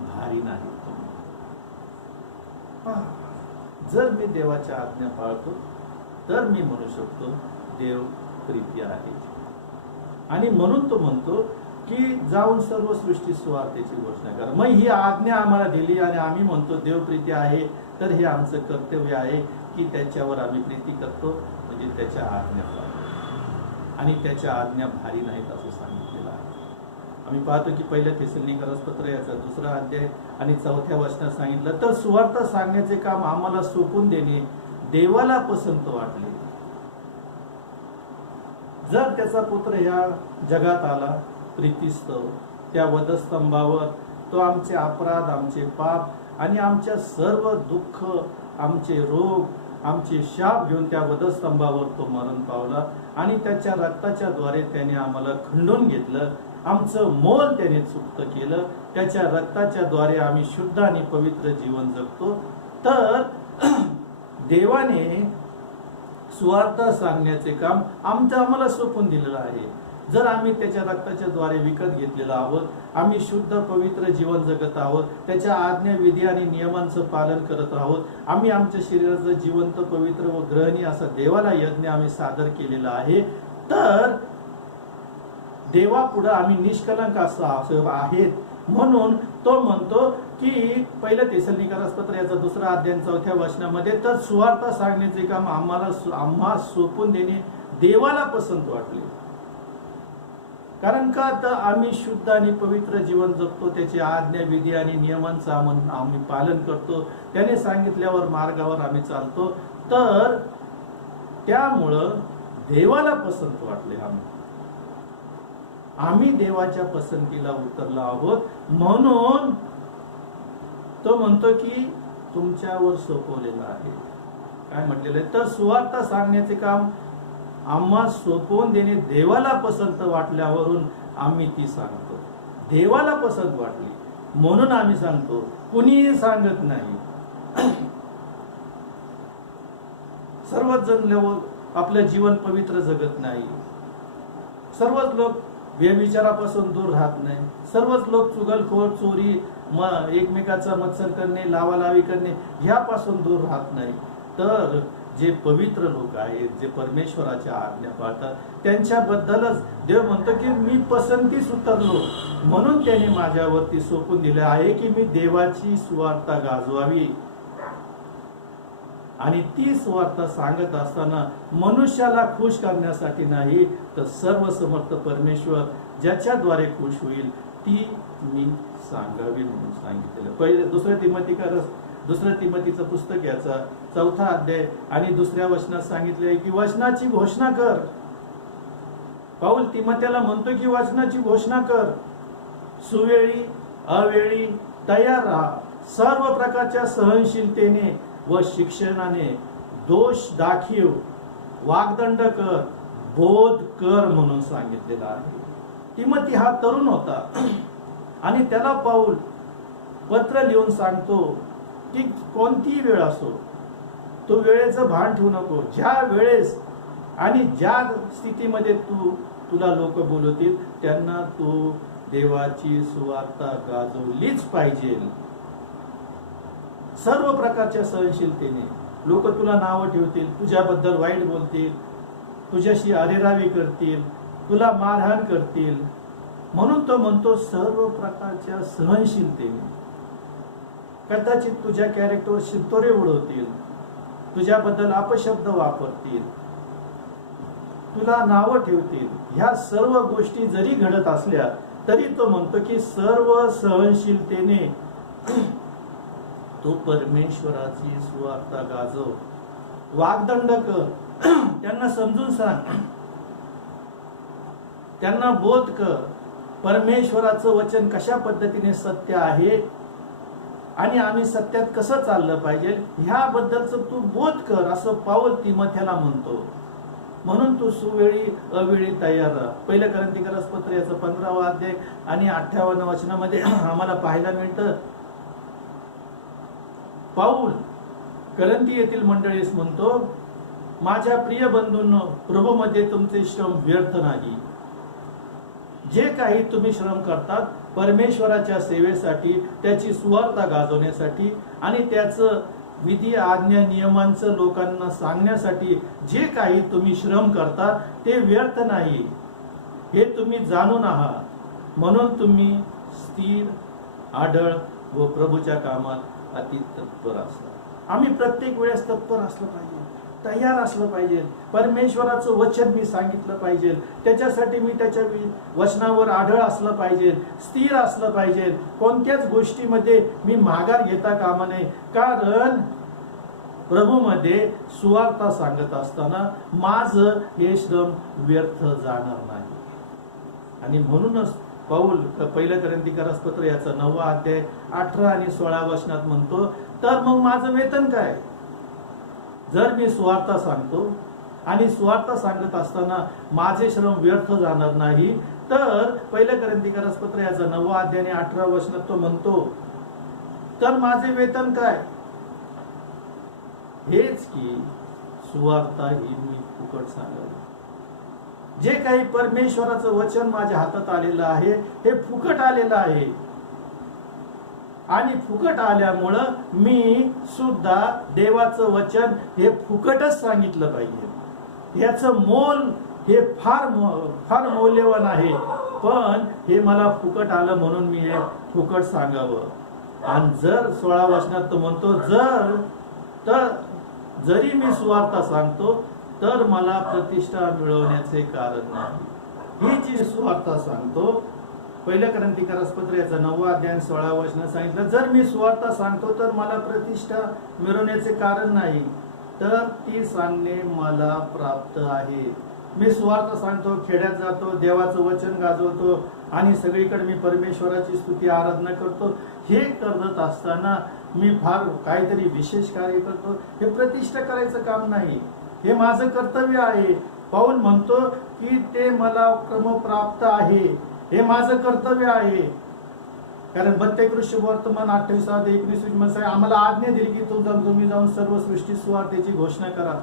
भारी नाहीत. जर मी देवाच्या आज्ञा पाळतो तर मी म्हणू शकतो देव प्रीती आहे. आणि म्हणून तो म्हणतो की जाऊन सर्व सृष्टी सुवार्तेची घोषणा करा. मग ही आज्ञा आम्हाला दिली आणि आम्ही म्हणतो देव प्रीती आहे, तर हे आमचं कर्तव्य आहे की त्याच्यावर आम्ही प्रीती करतो, म्हणजे त्याच्या आज्ञा पाळतो. आणि त्याच्या आज्ञा भारी नाहीत असं सांगितलेलं आहे. आम्ही पाहतो की पहिल्या थेसलोनिकरास पत्र याचा 2रा अध्याय आणि 4थ्या वचनात सांगितलं, तर सुवार्थ सांगण्याचे काम आम्हाला सोपून देणे देवाला पसंत वाटले. जर त्याचा पुत्र या जगात आला प्रीतिस्तव, त्या वधस्तंभावर तो आमचे अपराध, आमचे पाप आणि आमच्या सर्व दुःख, आमचे रोग, आमचे शाप घेऊन त्या वधस्तंभावर तो मरण पावला, आणि त्याच्या रक्ताच्या द्वारे त्याने आम्हाला खंडून घेतलं. आमचं मोल त्याने चुकत केलं. त्याच्या रक्ताच्या द्वारे आम्ही शुद्ध आणि पवित्र जीवन जगतो. तर देवाने सुवार्थ सांगण्याचे काम आम्हाला सोपून दिलेलं आहे. जर आम्ही त्याच्या रक्ताच्या द्वारे विकत घेतलेलं आहोत, आम्ही शुद्ध पवित्र जीवन जगत आहोत, त्याच्या आज्ञा, विधी आणि नियमांचं पालन करत आहोत, आम्ही आमच्या शरीराचं जिवंत, पवित्र व ग्रहणी असा देवाला यज्ञ आम्ही सादर केलेला आहे, तर देवापुढे आम्ही निष्कलंक असं आहेत. म्हणून तो म्हणतो की पहिल्या थेसलोनिकरास पत्र याचा 2रा अध्याय 4थ्या वचनामध्ये, तर सुवार्थ सांगण्याचे काम आम्हा सोपून देणे देवाला पसंत वाटले. कारण का, तर आम्ही शुद्ध आणि पवित्र जीवन जगतो, त्याची आज्ञा, विधी आणि नियमांचं आम्ही पालन करतो, त्याने सांगितल्यावर मार्गावर आम्ही चालतो. तर त्यामुळं देवाला पसंत वाटले. आम्ही देवाच्या पसंतीला उतरलो आहोत. म्हणून तो म्हणतो की तुमच्यावर सोपवलेलं आहे. काय म्हटलेलं आहे, तर सुवार्थ सांगण्याचे काम आम्हा सोपवून देणे देवाला पसंत वाटल्यावरून आम्ही ती सांगतो. देवाला पसंत वाटली म्हणून आम्ही सांगतो, कुणीही सांगत नाही. सर्वच जण आपलं जीवन पवित्र जगत नाही. सर्वच लोक व्यभिचारापासून दूर राहत नाही. सर्वच लोक चुगलखोर, चोरी, एकमेकाचा मत्सर करणे, लावालावी करणे ह्यापासून दूर राहत नाही. तर जे पवित्र लोक आहेत, जे परमेश्वराच्या आज्ञा पाळतात, त्यांच्याबद्दलच देव म्हणतो की मी पसंतीस उतरलो, म्हणून त्याने माझ्यावरती सोपून दिले आहे की मी देवाची सुवार्थ गाजवावी. आणि ती सुवार्थ सांगत असताना मनुष्याला खुश करण्यासाठी नाही, तर सर्वसमर्थ परमेश्वर ज्याच्याद्वारे खुश होईल ती मी सांगावी म्हणून सांगितलेलं. पहिले 2 तिमोथीचं पुस्तक याचा 4था अध्याय आणि 2ऱ्या वचनात सांगितले की वचनाची घोषणा कर. पाऊल तिमोथेला म्हणतो की वचनाची घोषणा कर, सुवेळी अवेळी तयार राहा, सर्व प्रकारच्या सहनशीलतेने व शिक्षणाने दोष दाखव, वाग्दंड कर, बोध कर म्हणून सांगितलेला आहे. तिमोथी हा तरुण होता आणि त्याला पाऊल पत्र लिहून सांगतो की कोणतीही वेळ असो, तो वेळेचं भान ठेवू नको. ज्या वेळेस आणि ज्या स्थितीमध्ये तुला लोक बोलवतील त्यांना तू देवाची सुवार्थ गाजवलीच पाहिजे. सर्व प्रकारच्या सहनशीलतेने. लोक तुला नावं ठेवतील, तुझ्याबद्दल वाईट बोलतील, तुझ्याशी अरेरावी करतील, तुला मारहाण करतील, म्हणून तो म्हणतो सर्व प्रकारच्या सहनशीलतेने. कदाचित तुझ्या कॅरेक्टरवर शितोरे उडवतील, तुझ्याबद्दल अपशब्द वापरतील, तुला नावं ठेवतील. ह्या सर्व गोष्टी जरी घडत असल्या तरी तो म्हणतो की सर्व सहनशीलतेने तो परमेश्वराची सुवार्थ गाजव, वाग्दंड कर, त्यांना समजून सांग, त्यांना बोध कर, परमेश्वराचं वचन कशा पद्धतीने सत्य आहे आणि आम्ही सत्यात कसं चाललं पाहिजे ह्याबद्दलचं तू बोध कर, असं पाऊल तिमोथेला म्हणतो. म्हणून तू सुवेळी अवेळी तयार राहा. पहिल्या कोरिन्थीकरास पत्र याचं 15वा अध्याय आणि 58व्या वचनामध्ये आम्हाला पाहायला मिळतं, पाऊल कोरिन्थी येथील मंडळीस म्हणतो माझ्या प्रिय बंधूंनो, प्रभूमध्ये तुमचे श्रम व्यर्थ नाही. जे काही तुम्ही श्रम करतात परमेश्वराच्या सेवेसाठी, त्याची सुवार्ता गाजवण्यासाठी आणि त्याचं विधी आज्ञा नियमांचं लोकांना सांगण्यासाठी जे काही तुम्ही श्रम करता ते व्यर्थ नाही, हे तुम्ही जाणून आहात. म्हणून तुम्ही स्थिर, आढळ व प्रभूच्या कामात अति तत्पर असला. आम्ही प्रत्येक वेळेस तत्पर असलं पाहिजे, तयार असलं पाहिजे. परमेश्वराचं वचन मी सांगितलं पाहिजे, त्याच्यासाठी मी त्याच्या वचनावर आढळ असलं पाहिजे, स्थिर असलं पाहिजे. कोणत्याच गोष्टीमध्ये मी माघार घेता कामा नये, कारण प्रभूमध्ये सुवार्ता सांगत असताना माझं हे श्रम व्यर्थ जाणार नाही. आणि म्हणूनच पौल पहिल्या कोरिन्थिकरास पत्र याचा 9वा अध्याय 18 आणि 16 वचनात म्हणतो, तर मग माझं वेतन काय? जर मी सुवार्ता सांगतो आणि सुवार्ता सांगत असताना माझे श्रम व्यर्थ जाणार नाही, तर पहिल्या कोरिन्थिकरास पत्र याचा 9वा अध्याय आणि 18 वचनात तो म्हणतो, तर माझे वेतन काय? हेच की सुवार्ता ही मी फुकट सांगावी. जे काही परमेश्वराचं वचन माझ्या हातात आलेलं आहे हे फुकट आलेलं आहे. आणि फुकट आल्यामुळं मी सुद्धा देवाचं वचन हे फुकटच सांगितलं पाहिजे. याचं मोल हे फार मौल्यवान आहे, पण हे मला फुकट आलं म्हणून मी हे फुकट सांगावं. आणि जर 16 वचनात तो म्हणतो, जरी मी सुवार्ता सांगतो तर मला प्रतिष्ठा मिळवण्याचे कारण नाही. ही जी सुवार्ता सांगतो, पहिल्या कोरिन्थिकरास पत्र याचा 9वा अध्याय 16 वचनात सांगितलं, जर मी सुवार्ता सांगतो तर मला प्रतिष्ठा मिळवण्याचे कारण नाही, तर ती सांगणे मला प्राप्त आहे. मी सुवार्ता सांगतो, खेड्यात जातो, देवाचं वचन गाजवतो आणि सगळीकडे मी परमेश्वराची स्तुती आराधना करतो. हे करत असताना मी फार काहीतरी विशेष कार्य करतो, हे प्रतिष्ठा करायचं काम नाही, हे माझं कर्तव्य आहे. पौल म्हणतो की ते मला क्रमप्राप्त आहे, हे माझं कर्तव्य आहे. कारण प्रत्येक वर्तमान 28-21 आम्हाला आज्ञा दिली की तुम्ही जाऊन सर्व सृष्टी सुवार्तेची घोषणा करा.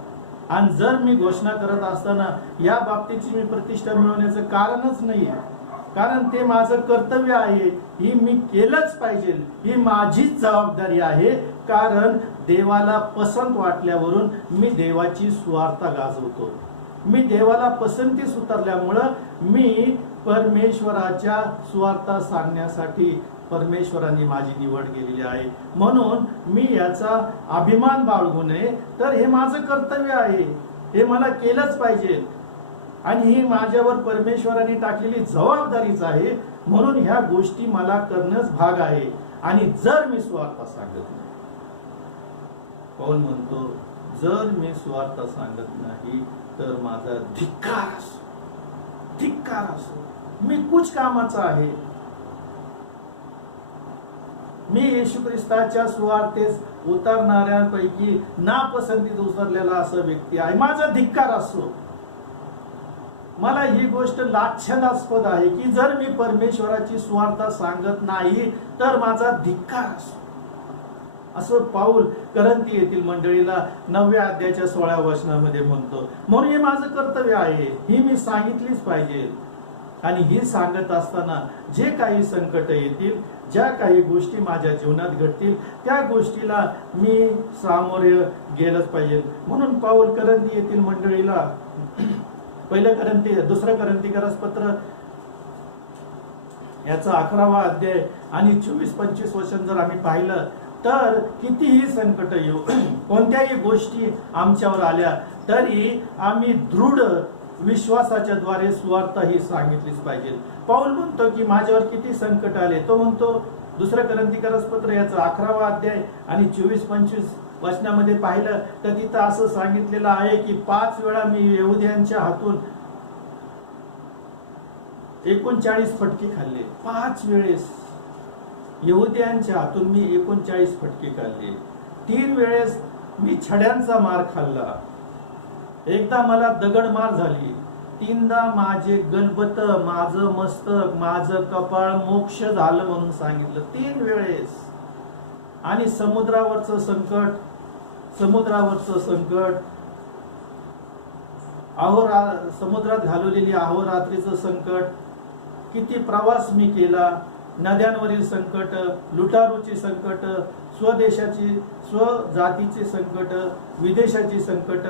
आणि जर मी घोषणा करत असताना या बाबतीची मी प्रतिष्ठा मिळवण्याचं कारणच नाही, कारण ते माझं कर्तव्य आहे, ही मी केलंच पाहिजे, ही माझीच जबाबदारी आहे. कारण देवाला पसंत वाटल्यावरून मी देवाची सुवार्ता गाजवतो. मी देवाला पसंतीस उतरल्यामुळं मी परमेश्वराच्या सुवार्ता सांगण्यासाठी परमेश्वरांनी माझी निवड केलेली आहे. म्हणून मी याचा अभिमान बाळगू नये, तर हे माझं कर्तव्य आहे, हे मला केलंच पाहिजे. आणि ही माझ्यावर परमेश्वराने टाकलेली जबाबदारीच आहे. म्हणून ह्या गोष्टी मला करणंच भाग आहे. आणि जर मी सुवार्ता सांगत नाही, पौल म्हणतो, जर मी सुवार्ता सांगत नाही तर माझा धिक्कार असो, धिक्कार असो, मी कुछ कामाचा आहे. मी येशू ख्रिस्ताच्या सुवार्तेस उतरणाऱ्यांपैकी नापसंतीत उतरलेला असा व्यक्ती आहे. माझा धिक्कार असो. मला ही गोष्ट लाच्छनास्पद आहे की जर मी परमेश्वराची सुवार्ता सांगत नाही तर माझा धिक्कार असो, असं पौल कोरिन्थी येथील मंडळीला 9व्या अध्यायाच्या 16 वचनामध्ये म्हणतो. म्हणून हे माझं कर्तव्य आहे, ही मी सांगितलीच पाहिजे. आणि ही सांगत असताना जे काही संकट येतील, ज्या काही गोष्टी माझ्या जीवनात घडतील, त्या गोष्टीला मी सामोरे गेलंच पाहिजे. म्हणून पौल कोरिन्थी येथील मंडळीला दुसरा कोरिन्थिकरास पत्र याचा 11वा अध्याय आणि 24-25 वचन जर आम्ही पाहिलं तर कितीही संकट येऊ, कोणत्याही गोष्टी आमच्यावर आल्या तरी आम्ही दृढ विश्वासाच्या द्वारे सुवार्ता ही सांगितलीच पाहिजे. पौल म्हणतो की माझ्यावर किती संकट आले, तो म्हणतो दुसरा कोरिन्थिकरास पत्र याचा 11वा अध्याय आणि 24-25 वचनामध्ये पाहिलं तर तिथं असं सांगितलेलं आहे की 5 वेळा मी यहुद्यांच्या हातून 39 फटके खाल्ले. 5 वेळेस यहुद्यांच्या हातून मी 39 फटके खाल्ले. 3 वेळेस मी छड्यांचा मार खाल्ला. एकदा मला दगडमार झाली. 3दा माझे गलबत, माझं मस्तक, माझं कपाळ मोक्ष झालं म्हणून सांगितलं. 3 वेळेस. आणि समुद्रावरचं संकट समुद्रात घालवलेली अहोरात्रीचं संकट, किती प्रवास मी केला, नद्यांवरील संकट, लुटारूची संकट, स्वजातीचे संकट, विदेशाची संकट,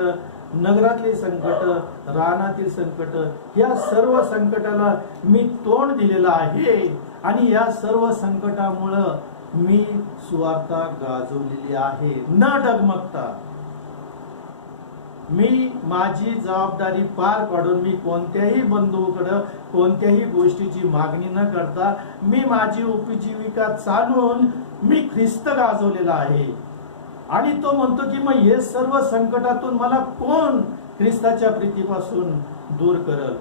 नगरातले संकट, रानातील संकट, या सर्व संकटाला मी तोंड दिलेलं आहे. आणि या सर्व संकटामुळं मी सुवार्ता गाजवलेली आहे न डगमगता. मी माझी जबाबदारी पार पाडून मी कोणत्याही बंधूकडं कोणत्याही गोष्टीची मागणी न करता मी माझी उपजीविका चालवून मी ख्रिस्त गाजवलेला आहे. आणि तो म्हणतो की मग हे सर्व संकटातून मला कोण ख्रिस्ताच्या प्रीतीपासून दूर करल.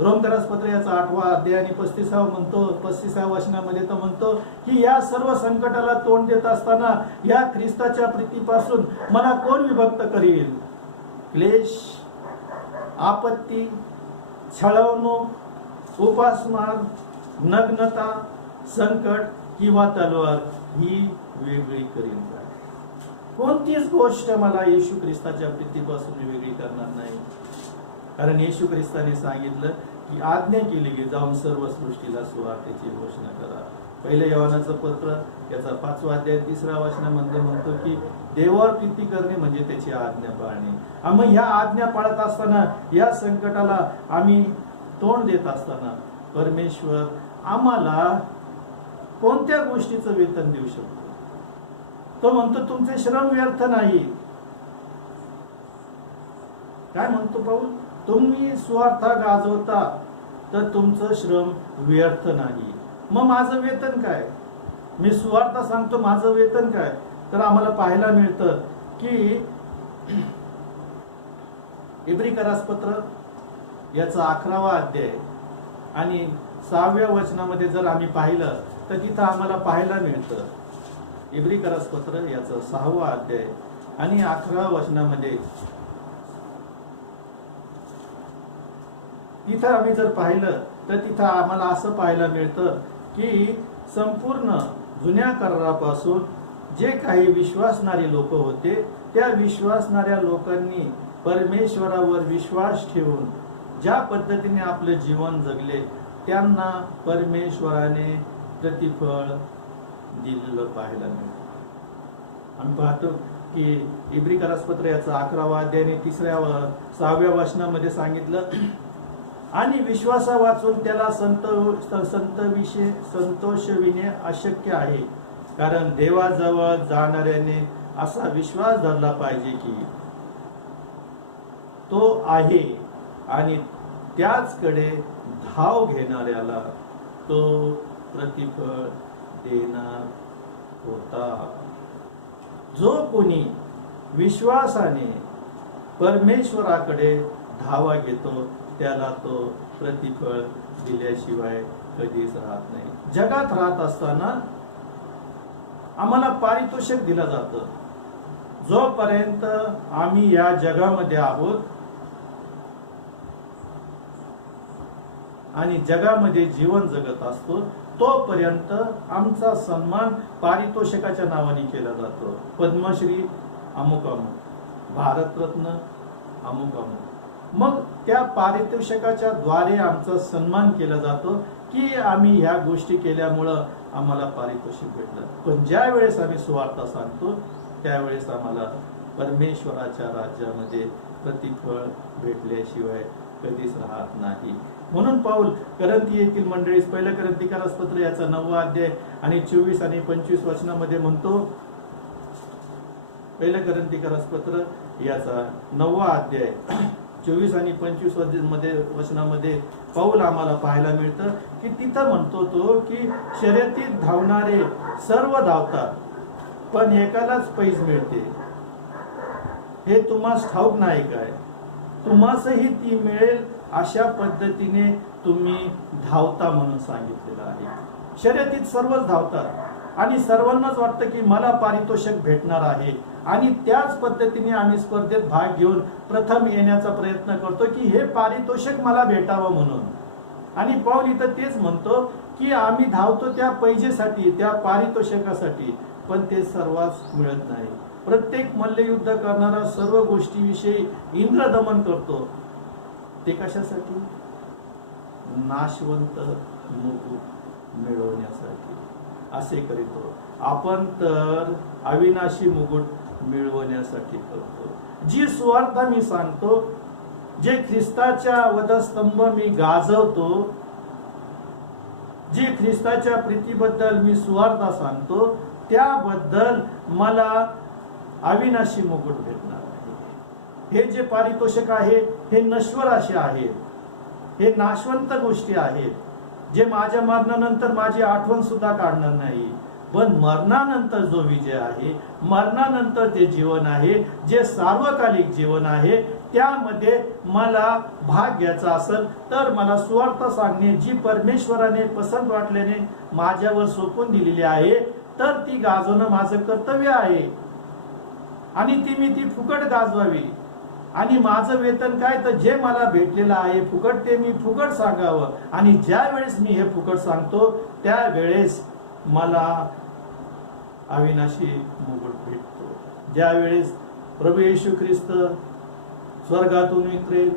रोमकरास पत्र याचा 8वा अध्याय आणि 35व्या वचनामध्ये तो म्हणतो की या सर्व संकटाला तोंड देत असताना या ख्रिस्ताच्या प्रीतीपासून मला कोण विभक्त करील. क्लेश, आपत्ती, छळवणूक, उपासमार, नग्नता, संकट किंवा तलवार ही वेगळी करील. कोणतीच गोष्ट मला येशू ख्रिस्ताच्या प्रीतीपासून वेगळी करणार नाही. कारण येशू ख्रिस्ताने सांगितलं की आज्ञा केली की जाऊन सर्व सृष्टीला सुवार्तेची घोषणा करा. पहिले योहानाचं पत्र याचा 5वा अध्याय 3ऱ्या वचनामध्ये म्हणतो की देवावर प्रीती करणे म्हणजे त्याची आज्ञा पाळणे. मग ह्या आज्ञा पाळत असताना या संकटाला आम्ही तोंड देत असताना परमेश्वर आम्हाला कोणत्या गोष्टीचं वेतन देऊ शकतो. तो म्हणतो तुमचे श्रम व्यर्थ नाही. काय म्हणतो पाऊल, तुम्ही स्वार्थ गाजवता तर तुमचं श्रम व्यर्थ नाही. मग माझं वेतन काय. मी सुवार्ता सांगतो, माझं वेतन काय. तर आम्हाला पाहायला मिळतं की इब्रिकरास पत्र याचा 11वा अध्याय आणि 6व्या वचनामध्ये जर आम्ही पाहिलं तर तिथं आम्हाला पाहायला मिळतं. इब्रिकरास पत्र याचा 6वा अध्याय आणि 11व्या वचनामध्ये तिथं आम्ही जर पाहिलं तर तिथं आम्हाला असं पाहायला मिळतं की संपूर्ण जुन्या करारापासून जे काही विश्वासणारे लोक होते त्या विश्वासणाऱ्या लोकांनी परमेश्वरावर विश्वास ठेवून ज्या पद्धतीने आपलं जीवन जगले त्यांना परमेश्वराने प्रतिफळ दिलेलं पाहायला मिळतं. आम्ही पाहतो की इब्रिकरास पत्र याचा 11वा अध्याय आणि 6व्या वचनामध्ये सांगितलं आणि विश्वासा वाचून त्याला संतोषविणे अशक्य आहे. कारण देवाजवळ जाणाऱ्याने असा विश्वास धरला पाहिजे की तो आहे आणि त्याचकडे धाव घेणाऱ्याला तो प्रतिफळ देणार होता. जो कोणी विश्वासाने परमेश्वराकडे धावा घेतो त्याला तो प्रतिफळ दिल्याशिवाय कधीच राहत नाही. जगात राहत असताना आम्हाला पारितोषिक दिलं जातं. जोपर्यंत आम्ही या जगामध्ये आहोत आणि जगामध्ये जीवन जगत असतो तोपर्यंत आमचा सन्मान पारितोषिकाच्या नावाने केला जातो. पद्मश्री अमुक अमुक, भारतरत्न अमुक अमुक. मग त्या पारितोषिकाच्या द्वारे आमचा सन्मान केला जातो की आम्ही ह्या गोष्टी केल्यामुळं आम्हाला पारितोषिक भेटलं. पण ज्या वेळेस आम्ही सुवार्ता सांगतो त्यावेळेस आम्हाला परमेश्वराच्या राज्यामध्ये प्रतिफळ भेटल्याशिवाय कधीच राहत नाही. म्हणून पाऊल करंती येथील मंडळीस 1 करंथीकरास पत्र याचा 9वा अध्याय आणि 24 आणि 25 वचनामध्ये म्हणतो. 1 करंथीकरास पत्र याचा 9वा अध्याय 24 आणि 25 वचनामध्ये पाऊल आम्हाला पाहायला मिळतं की तिथं म्हणतो तो की शर्यतीत धावणारे सर्व धावतात पण एकालाच पैज मिळते. हे तुम्हास ठाऊक नाही काय. तुम्हासही ती मिळेल अशा पद्धतीने तुम्ही धावता म्हणून सांगितलेलं आहे. शर्यतीत सर्वच धावतात आणि सर्वांनाच वाटतं की मला पारितोषिक भेटणार आहे आणि त्याच पद्धतीने आम्ही स्पर्धेत भाग घेऊन प्रथम येण्याचा प्रयत्न करतो की हे पारितोषिक मला भेटावं म्हणून. आणि पाऊल इथं तेच म्हणतो की आम्ही धावतो त्या पैजेसाठी, त्या पारितोषिकासाठी, पण ते सर्वांस मिळत नाही. प्रत्येक मल्लयुद्ध करणारा सर्व गोष्टीविषयी इंद्रदमन करतो ते कशासाठी? नाशवंत मुकुट मिळवण्यासाठी असे करीतो. आपण तर अविनाशी मुकुट मिळवण्यासाठी करतो. जी सुवार्ता मी सांगतो, जे ख्रिस्ताच्या वधस्तंभ मी गाजवतो, जी ख्रिस्ताच्या प्रीतीबद्दल मी सुवार्ता सांगतो, त्याबद्दल मला अविनाशी मुकुट भेटणार आहे. हे जे पारितोषिक आहे हे नश्वर असे आहेत, हे नाशवंत गोष्टी आहेत, जे माझ्या मरणानंतर माझी आठवण सुद्धा काढणार नाही. पण मरणानंतर जो विजय आहे, मरणानंतर ते जीवन आहे, जे सार्वकालिक जीवन आहे, त्यामध्ये मला भाग घ्यायचा असेल तर मला सुवार्ता सांगणे, जी परमेश्वराने पसंत वाटल्याने माझ्यावर सोपवून दिलेली आहे, तर ती गाजवणं माझं कर्तव्य आहे. आणि ती फुकट गाजवावी. आणि माझं वेतन काय? तर जे मला भेटलेलं आहे फुकट, ते मी फुकट सांगावं. आणि ज्या वेळेस मी हे फुकट सांगतो त्यावेळेस मला अविनाशी मुकुट भेटतो. ज्या वेळेस प्रभू येशू ख्रिस्त स्वर्गातून उतरेल,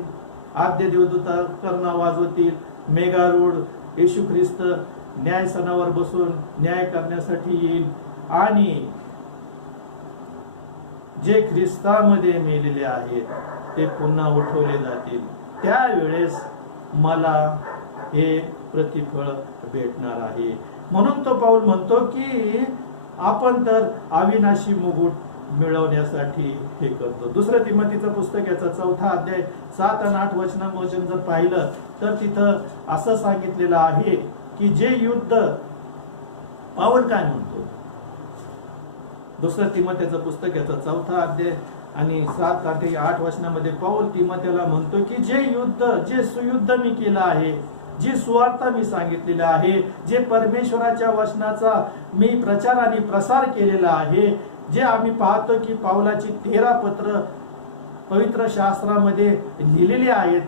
आद्य देवदूता कर्णा वाजवतील, मेघारूढ येशू ख्रिस्त न्यायसनावर बसून न्याय करण्यासाठी येईल आणि जे ख्रिस्तामध्ये मेलेले आहेत ते पुन्हा उठवले जातील. त्यावेळेस मला हे प्रतिफळ भेटणार आहे. म्हणून तो पाऊल म्हणतो की आपण तर अविनाशी मुकुट मिळवण्यासाठी हे करतो. दुसरं तिमोथीचं पुस्तक याचा 4 अध्याय 7 आणि 8 वचन जर पाहिलं तर तिथं असं सांगितलेलं आहे की जे युद्ध, पाऊल काय म्हणतो? दुसरं तिमोथीचं पुस्तक याचा 4 अध्याय आणि 7 आणि 8 वचनामध्ये पाऊल तिमोथीला म्हणतो की जे युद्ध, जे सुयुद्ध मी केलं आहे, जी सुवार्ता मी सांगितलेली आहे, जे परमेश्वराच्या वचनाचा मी प्रचार आणि प्रसार केलेला आहे, जे आम्ही पाहतो की पाऊलाची 13 पत्र पवित्र शास्त्रामध्ये लिहिलेली आहेत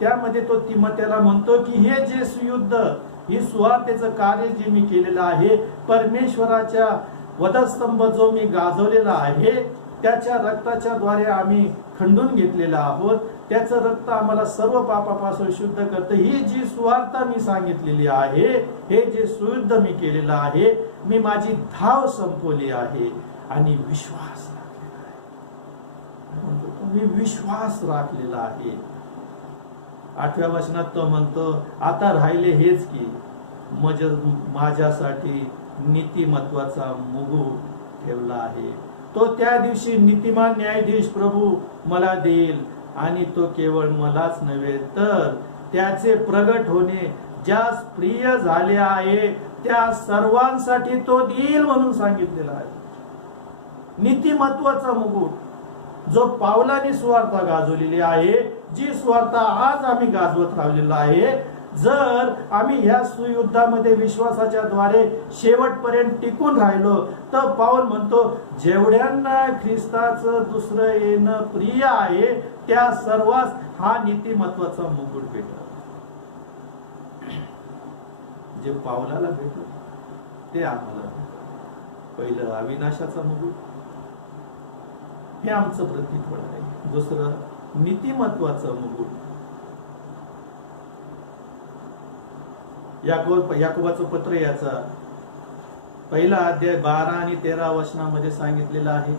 त्यामध्ये तो तिमोथीला म्हणतो की हे जे सुयुद्ध, ही सुवार्तेचं कार्य जे मी केलेलं आहे, परमेश्वराच्या वधस्तंभ जो मी गाजवलेला आहे, त्याच्या रक्ताच्या द्वारे आम्ही खंडून घेतलेलं आहोत. त्याचं रक्त आम्हाला सर्व पापापासून शुद्ध करतं. ही जी सुवार्ता मी सांगितलेली आहे, हे जे सुयुद्ध मी केलेलं आहे, मी माझी धाव संपवली आहे आणि विश्वास राखलेला आहे. मी विश्वास राखलेला आहे. 8व्या वचनात तो म्हणतो, आता राहिले हेच की माझ्यासाठी नीतिमत्वाचा मुकुट ठेवला आहे. तो त्या दिवशी नीतिमान न्यायाधीश प्रभू मला देईल आणि तो केवळ मलाच नव्हे तर त्याचे प्रगट होणे ज्यास प्रिय झाले आहे त्या सर्वांसाठी तो देईल म्हणून सांगितलेला आहे. नीतिमत्वाचा मुकुट जो पावलाने सुवार्ता गाजवलेली आहे, जी सुवार्ता आज आम्ही गाजवत राहिलेलो आहे, जर आम्ही ह्या सुयुद्धामध्ये विश्वासाच्या द्वारे शेवटपर्यंत टिकून राहिलो तर पाऊल म्हणतो जेवढ्यांना ख्रिस्ताचं दुसरं येणं प्रिय आहे त्या सर्वांस हा नीतिमत्वाचा मुकुट भेटला. जे पावलाला भेटलं ते आम्हाला भेटलं. पहिलं अविनाशाचा मुकुट, हे आमचं प्रतिफळ आहे. दुसरं नीतिमत्वाचं मुकुट. याकोबाचं पत्र याचा 1 अध्याय 12 आणि 13 वचनामध्ये सांगितलेलं आहे.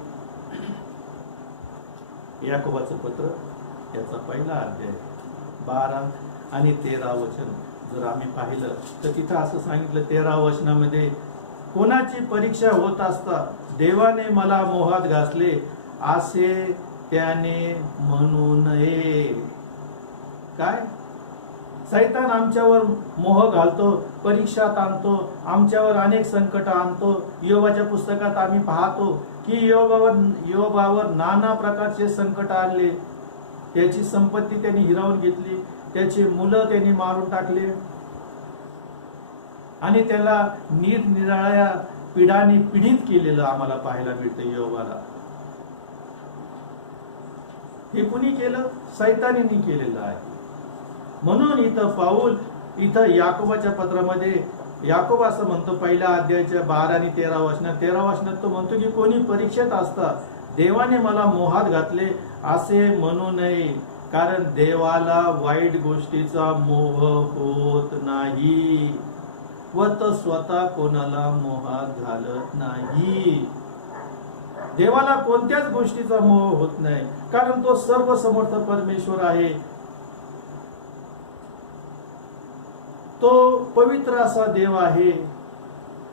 याकोबाचं पत्र याचा 1 अध्याय 12 आणि 13 वचन जर आम्ही पाहिलं तर तिथं असं सांगितलं 13 वचनामध्ये, कोणाची परीक्षा होत असता देवाने मला मोहात घासले असे त्याने म्हणू नये. काय? सैतान आमच्यावर मोह घालतो, परीक्षात आणतो, आमच्यावर अनेक संकट आणतो. योबाच्या पुस्तकात आम्ही पाहतो की योबावर नाना प्रकारचे संकट आणले. त्याची संपत्ती त्यांनी हिरावून घेतली, त्याची मुलं त्यांनी मारून टाकले आणि त्याला निरनिराळ्या पिढांनी पीडित केलेलं आम्हाला पाहायला मिळतं. योबाला हे कुणी केलं? सैतानीने केलेलं आहे. म्हणून इथं पाऊल याकोबाच्या पत्रामध्ये याकोब असं म्हणतो 1 अध्यायाच्या 12 आणि 13 वचनात तो म्हणतो की कोणी परीक्षेत असता देवाने मला मोहात घातले असे म्हणू नये. कारण देवाला वाईट गोष्टीचा मोह होत नाही व तो स्वतः कोणाला मोहात घालत नाही. देवाला कोणत्याच गोष्टीचा मोह होत नाही, कारण तो सर्व समर्थ परमेश्वर आहे. तो पवित्र असा देव आहे,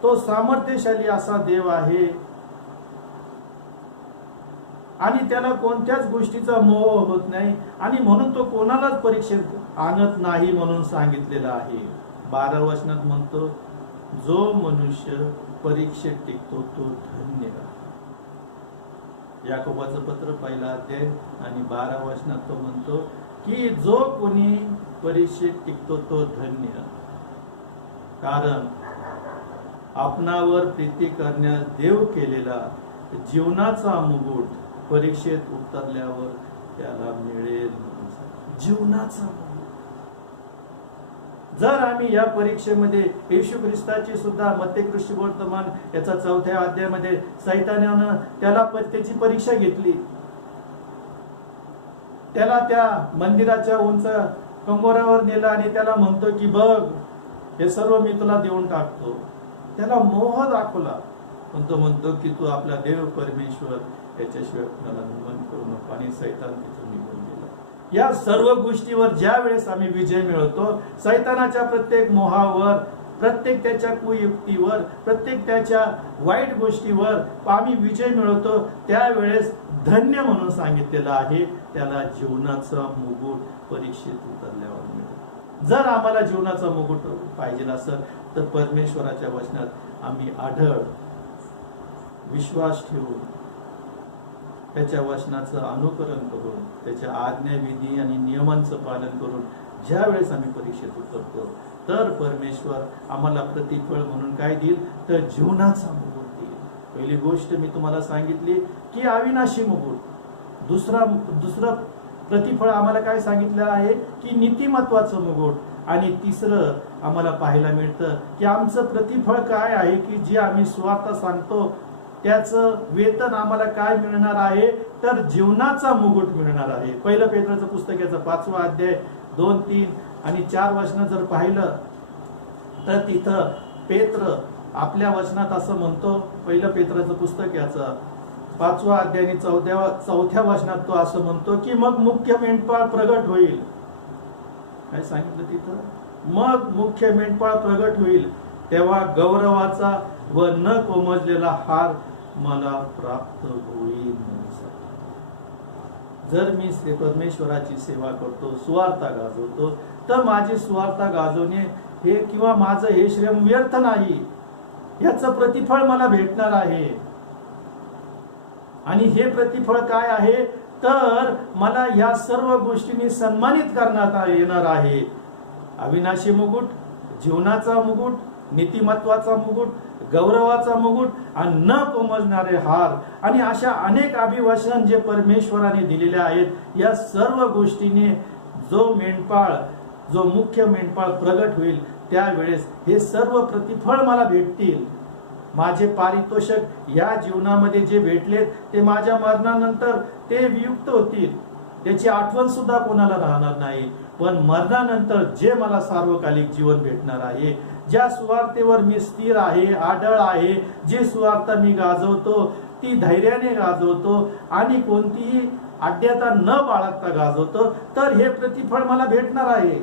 तो सामर्थ्यशाली असा देव आहे आणि त्याला कोणत्याच गोष्टीचा मोह होत नाही आणि म्हणून तो कोणालाच परीक्षेत आणत नाही म्हणून सांगितलेलं आहे. 12 वचनात म्हणतो, जो मनुष्य परीक्षेत टिकतो तो धन्य. याकोबाचं पत्र 1 अध्याय आणि 12 वचनात तो म्हणतो की जो कोणी परीक्षेत टिकतो तो धन्य, कारण आपणावर प्रीती करण्यास देव केलेला जीवनाचा मुकुट परीक्षेत उतरल्यावर त्याला मिळेल. जीवनाचा मुकुट. जर आम्ही या परीक्षेमध्ये येशू ख्रिस्ताची सुद्धा मत्तेकृष्ण वर्तमान याचा 4थ्या अध्यायामध्ये सैतानानं त्याला त्याची परीक्षा घेतली. त्याला त्या मंदिराच्या उंच कंगोरावर नेला आणि त्याला म्हणतो की बघ, हे सर्व मी तुला देऊन टाकतो. त्याला मोह दाखवला, पण तो म्हणतो की तू आपला देव परमेश्वर याच्याशिवाय कुणाला नमन करू नको, आणि सैतान तिथून निघून गेला. या सर्व गोष्टीवर ज्या वेळेस आम्ही विजय मिळवतो, सैतानाच्या प्रत्येक मोहावर, प्रत्येक त्याच्या कुयुक्तीवर, प्रत्येक त्याच्या वाईट गोष्टीवर आम्ही विजय मिळवतो, त्यावेळेस धन्य म्हणून सांगितलेलं आहे. त्याला जीवनाचा मुकुट परीक्षेत उतरल्यावर मिळेल. जर आम्हाला जीवनाचा मुकुट पाहिजे असेल तर परमेश्वराच्या वचनात आम्ही आढळ विश्वास ठेवून, त्याच्या वचनाचं अनुकरण करून, त्याच्या आज्ञाविधी आणि नियमांचं पालन करून ज्या वेळेस आम्ही परीक्षेत उतरतो, तर परमेश्वर आम्हाला प्रतिफळ म्हणून काय देईल, तर जीवनाचा मुकुट देईल. पहिली गोष्ट मी तुम्हाला सांगितली की अविनाशी मुकुट. दुसरं प्रतिफळ आम्हाला काय सांगितलं आहे की नीतिमत्वाचं मुकुट. आणि तिसरं आम्हाला पाहायला मिळतं की आमचं प्रतिफळ काय आहे, की जे आम्ही स्वार्थ सांगतो त्याचं वेतन आम्हाला काय मिळणार आहे, तर जीवनाचा मुकुट मिळणार आहे. 1 पेत्राचं पुस्तक याचा 5वा अध्याय 2, 3 आणि 4 वचनं जर पाहिलं तर तिथं पेत्र आपल्या वचनात असं म्हणतो. 1 पेत्राचं पुस्तक याचा 5वा अध्याय आणि 4थ्या वचनात तो असं म्हणतो की मग मुख्य मेंढपाळ प्रगट होईल. काय सांगितलं तिथं? मग मुख्य मेंढपाळ प्रगट होईल, तेव्हा गौरवाचा व न कोमजलेला हार मला प्राप्त होईल. जर मी परमेश्वराची सेवा करतो, सुवार्ता गाजवतो, तर माझी सुवार्ता गाजवणे हे किंवा माझं हे श्रम व्यर्थ नाही. याचं प्रतिफळ मला भेटणार आहे. आणि हे प्रतिफळ काय आहे, तर मला या सर्व गोष्टींनी सन्मानित करण्यात येणार आहे. अविनाशी मुकुट, जीवनाचा मुकुट, नीतिमत्वाचा मुकुट, गौरवाचा मुकुट आणि न कोमजणारे हार, आणि अशा अनेक अभिवचन जे परमेश्वराने दिलेले आहेत. या सर्व गोष्टीने जो मुख्य मेंढपाळ प्रगट होईल, त्यावेळेस हे सर्व प्रतिफळ मला भेटतील. माझे पारितोषक या जीवनामध्ये जे भेटले ते माझ्या मरणानंतर ते वियुक्त होतील. त्याची आठवण सुद्धा कोणाला राहणार नाही. पण मरणानंतर जे मला सार्वकालिक जीवन भेटणार आहे, ज्या सुवार्तेवर मी स्थिर आहे, आढळ आहे, जे सुवार्ता मी गाजवतो ती धैर्याने गाजवतो आणि कोणतीही आड्यता न बाळगता गाजवतो, तर हे प्रतिफळ मला भेटणार आहे.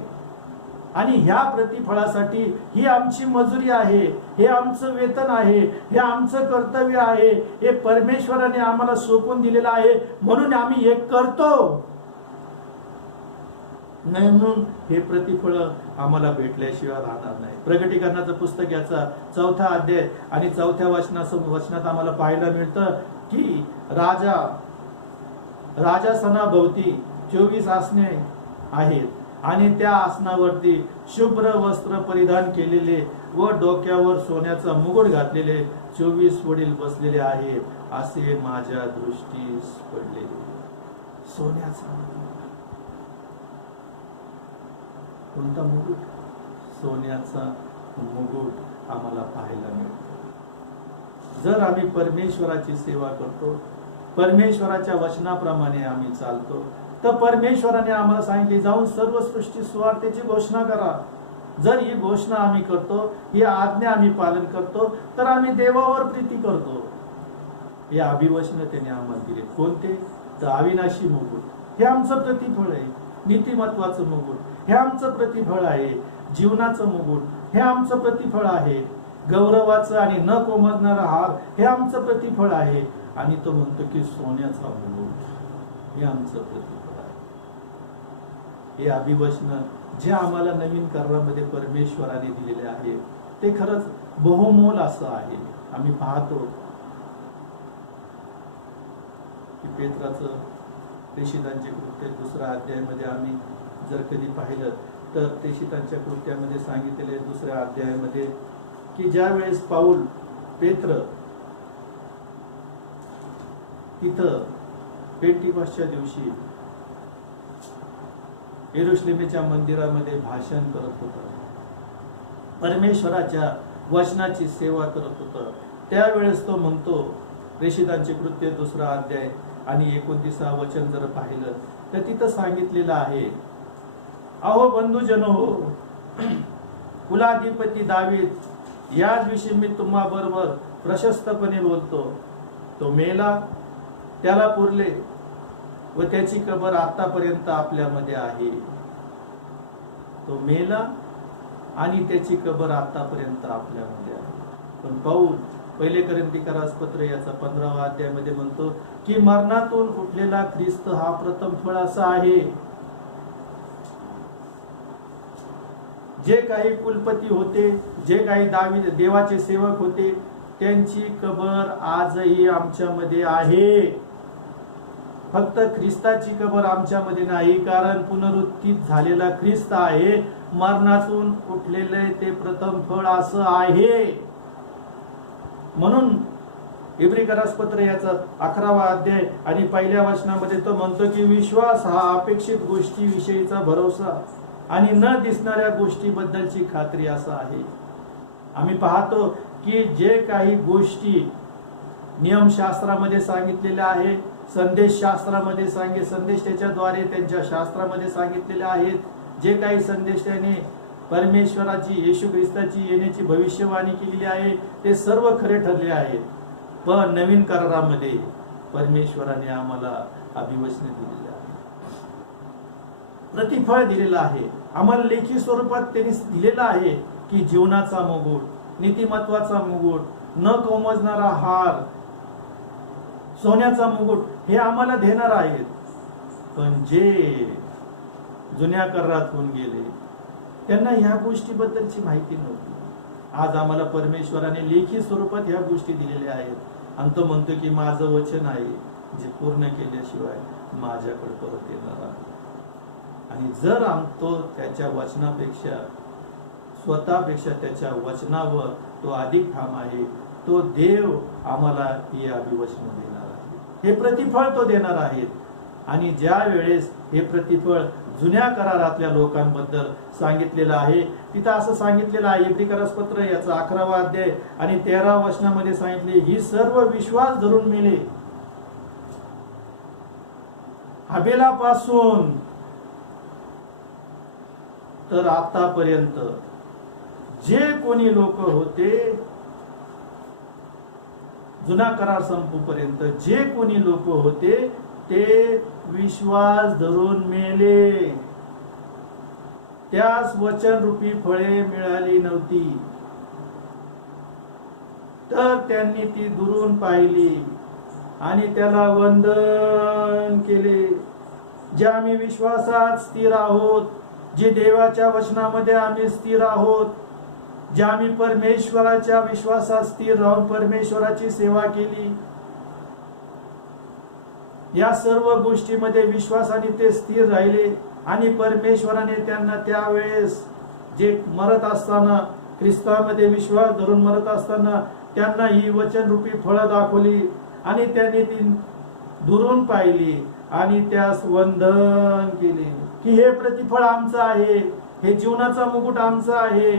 आणि ह्या प्रतिफळासाठी ही आमची मजुरी आहे, हे आमचं वेतन आहे, हे आमचं कर्तव्य आहे, हे परमेश्वराने आम्हाला सोपवून दिलेलं आहे, म्हणून आम्ही हे करतो. नाही म्हणून हे प्रतिफळ आम्हाला भेटल्याशिवाय राहणार नाही. प्रकटीकरणाचं पुस्तक याचा 4था अध्याय आणि 4थ्या वचनात आम्हाला पाहायला मिळतं की राजासनाभोवती 24 आसने आहेत आणि त्या आसनावरती शुभ्र वस्त्र परिधान केलेले व डोक्यावर सोन्याचा मुकुट घातलेले 24 वडील बसलेले आहेत, असे माझ्या दृष्टीस पडले. सोन्याचा कोणता मुकुट? सोन्याचा मुकुट आम्हाला पाहायला मिळतो. जर आम्ही परमेश्वराची सेवा करतो, परमेश्वराच्या वचनाप्रमाणे आम्ही चालतो, तर परमेश्वराने आम्हाला सांगितले, जाऊन सर्व सृष्टी सुवार्तेची घोषणा करा. जर ही घोषणा आम्ही करतो, ही आज्ञा आम्ही पालन करतो, तर आम्ही देवावर प्रीती करतो. हे अभिवचन त्याने आम्हाला दिले. कोणते? तर अविनाशी मुकुट हे आमचं प्रतिफळ आहे. नीतिमत्वाचं मुकुट हे आमचं प्रतिफळ आहे. जीवनाचं मुकुट हे आमचं प्रतिफळ आहे. गौरवाचं आणि न कोमजणारा हार हे आमचं प्रतिफळ आहे. आणि तो म्हणतो की सोन्याचा मुकुट हे आमचं प्रतिफळ आहे. हे अभिवचन जे आम्हाला नवीन करारामध्ये परमेश्वराने दिलेले आहे ते खरंच बहुमोल असं आहे. आम्ही पाहतो की पेत्राचं प्रेषितांचे कृत्य 2 अध्यायामध्ये आम्ही जर कधी पाहिलं तर प्रेषितांच्या कृत्यामध्ये सांगितलेले 2 अध्यायामध्ये की ज्या वेळेस पाऊल पेत्र तिथं पेंटिकॉस्टच्या दिवशी यरुशलेमेच्या मंदिरामध्ये भाषण करत होता, परमेश्वराच्या वचनाची सेवा करत होता, त्यावेळेस तो म्हणतो, प्रेषितांचे कृत्य 2 अध्याय आणि 29 वचन जर पाहिलं तर तिथं सांगितलेलं आहे, अहो बंधुजनो हो, कुलाधिपती दावीद याच विषयी मी तुम्हा बरोबर प्रशस्तपणे बोलतो. तो मेला, त्याला पुरले व त्याची कबर आतापर्यंत आपल्यामध्ये आहे. तो मेला आणि त्याची कबर आतापर्यंत आपल्यामध्ये आहे. पण पाऊल 1 कोरिंथीकरास पत्र याचा 15 अध्यायामध्ये म्हणतो की मरणातून उठलेला ख्रिस्त हा प्रथम फळ असा आहे. जे काही कुलपती होते, जे काही देवाचे सेवक होते, त्यांची कबर आजही आमच्यामध्ये आहे. फक्त ख्रिस्ताची कबर आमच्यामध्ये नाही, कारण पुनरुत्थित झालेला ख्रिस्त आहे, मरणातून उठलेले ते प्रथम फळ असं आहे. म्हणून इब्रिकरास पत्र याचा 11 अध्याय आणि 1 वचनामध्ये तो म्हणतो की विश्वास हा अपेक्षित गोष्टी विषयीचा भरोसा आणि न दिसणाऱ्या गोष्टीबद्दलची खात्री असा आहे. आम्ही पाहतो की जे काही गोष्टी नियमशास्त्रामध्ये सांगितलेल्या आहे, संदेश शास्त्रामध्ये संदेश त्याच्याद्वारे त्यांच्या शास्त्रामध्ये सांगितलेले आहेत, जे काही संदेश त्याने परमेश्वराची येशू ख्रिस्ताची येण्याची भविष्यवाणी केलेली आहे ते सर्व खरे ठरले आहेत. पण नवीन करारामध्ये परमेश्वराने आम्हाला अभिवचने दिलेले आहे, प्रतिफळ दिलेलं आहे, आम्हाला लेखी स्वरूपात त्यांनी दिलेलं आहे की जीवनाचा मुकुट, नीतिमत्वाचा मुकुट, न कोमजणारा हार, सोन्याचा मुकुट हे आम्हाला देणार आहेत. पण जे जुन्या करारात होऊन गेले त्यांना ह्या गोष्टीबद्दलची माहिती नव्हती. आज आम्हाला परमेश्वराने लेखी स्वरूपात ह्या गोष्टी दिलेल्या आहेत आणि तो म्हणतो की माझं वचन आहे जे पूर्ण केल्याशिवाय माझ्याकडे परत येणार आहे. आणि जर तो त्याच्या वचनापेक्षा स्वतःपेक्षा त्याच्या वचनावर तो अधिक ठाम आहे, तो देव आम्हाला हे अभिवचन देणार आहे, हे प्रतिफळ तो देणार आहे. आणि ज्या वेळेस हे प्रतिफळ जुन्या करारातल्या लोकांबद्दल सांगितलेलं आहे, तिथं असं सांगितलेलं आहे इब्रिकरास पत्र याचा 11 अध्याय आणि 13 वचनामध्ये सांगितले, ही सर्व विश्वास धरून मेले, हबेलापासून तर आतापर्यंत जे कोणी लोक होते, जुना करार संपूपर्यंत जे कोणी लोक होते ते विश्वास धरून मेले, त्यास वचनरूपी फळे मिळाली नव्हती, तर त्यांनी ती दुरून पाहिली आणि त्याला वंदन केले. जे आम्ही विश्वासात स्थिर आहोत, जे देवाच्या वचनामध्ये आम्ही स्थिर आहोत, जे आम्ही परमेश्वराच्या विश्वासात स्थिर राहून परमेश्वराची सेवा केली, या सर्व गोष्टीमध्ये विश्वासाने ते स्थिर राहिले आणि परमेश्वराने त्यांना त्यावेळेस जे मरत असताना, ख्रिस्तामध्ये विश्वास धरून मरत असताना त्यांना ही वचनरूपी फळं दाखवली आणि त्यांनी ती दुरून पाहिली आणि त्यास वंदन केले की हे प्रतिफळ आमचं आहे, हे जीवनाचा मुकुट आमचा आहे,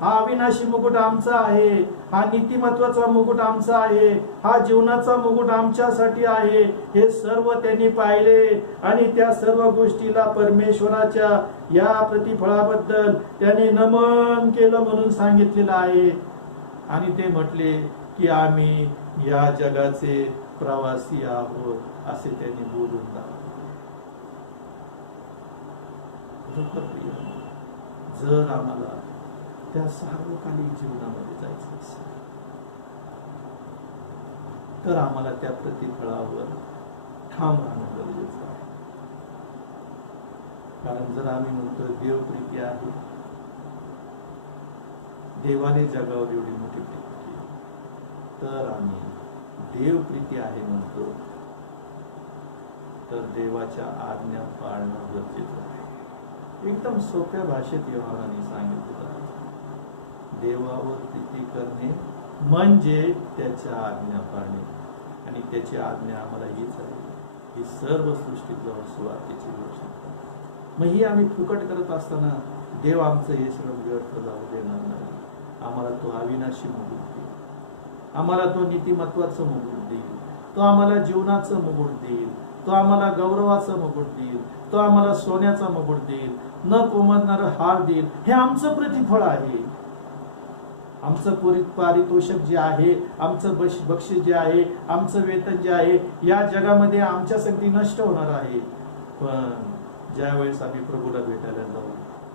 हा अविनाशी मुकुट आमचा आहे, हा नीतिमत्वाचा मुकुट आमचा आहे, हा जीवनाचा मुकुट आमच्यासाठी आहे. हे सर्व त्यांनी पाहिले आणि त्या सर्व गोष्टीला परमेश्वराच्या या प्रतिफळाबद्दल त्याने नमन केलं म्हणून सांगितलेलं आहे. आणि ते म्हटले की आम्ही या जगाचे प्रवासी आहोत असे त्यांनी बोलून दाखवले. जर आम्हाला त्या सार्वकालिक जीवनामध्ये जायचं असेल तर आम्हाला त्या प्रतिफळावर ठाम राहणं गरजेचं आहे. कारण जर आम्ही म्हणतो देव प्रीती आहे, देवाने जगावर एवढी मोठी प्रीती केली, तर आम्ही देव प्रीती आहे म्हणतो, तर देवाच्या आज्ञा पाळणं गरजेचं आहे. एकदम सोप्या भाषेत योहानाने सांगितलं, देवावर प्रीती करणे म्हणजे त्याच्या आज्ञा पाळणे. आणि त्याची आज्ञा आम्हाला हीच आहे की सर्व सृष्टीत जाऊन सुवार्तेची घोषणा करा. मग ही आम्ही फुकट करत असताना देव आमचं हे श्रम व्यर्थ जाऊ देणार नाही. आम्हाला तो अविनाशी मुकुट देईल, आम्हाला तो नीतिमत्वाचं मुकुट देईल, तो आम्हाला जीवनाचं मुकुट देईल, तो आम्हाला गौरवाचं मुकुट देईल, तो आम्हाला सोन्याचा मुकुट देईल, न कोमजणारं हार देईल. हे आमचं प्रतिफळ आहे. आमचं पारितोषिक जे आहे, आमचं बक्षीस जे आहे, आमचं वेतन जे आहे, या जगामध्ये आमच्या संगती नष्ट होणार आहे. पण ज्या वेळेस आम्ही प्रभूला भेटायला जाऊ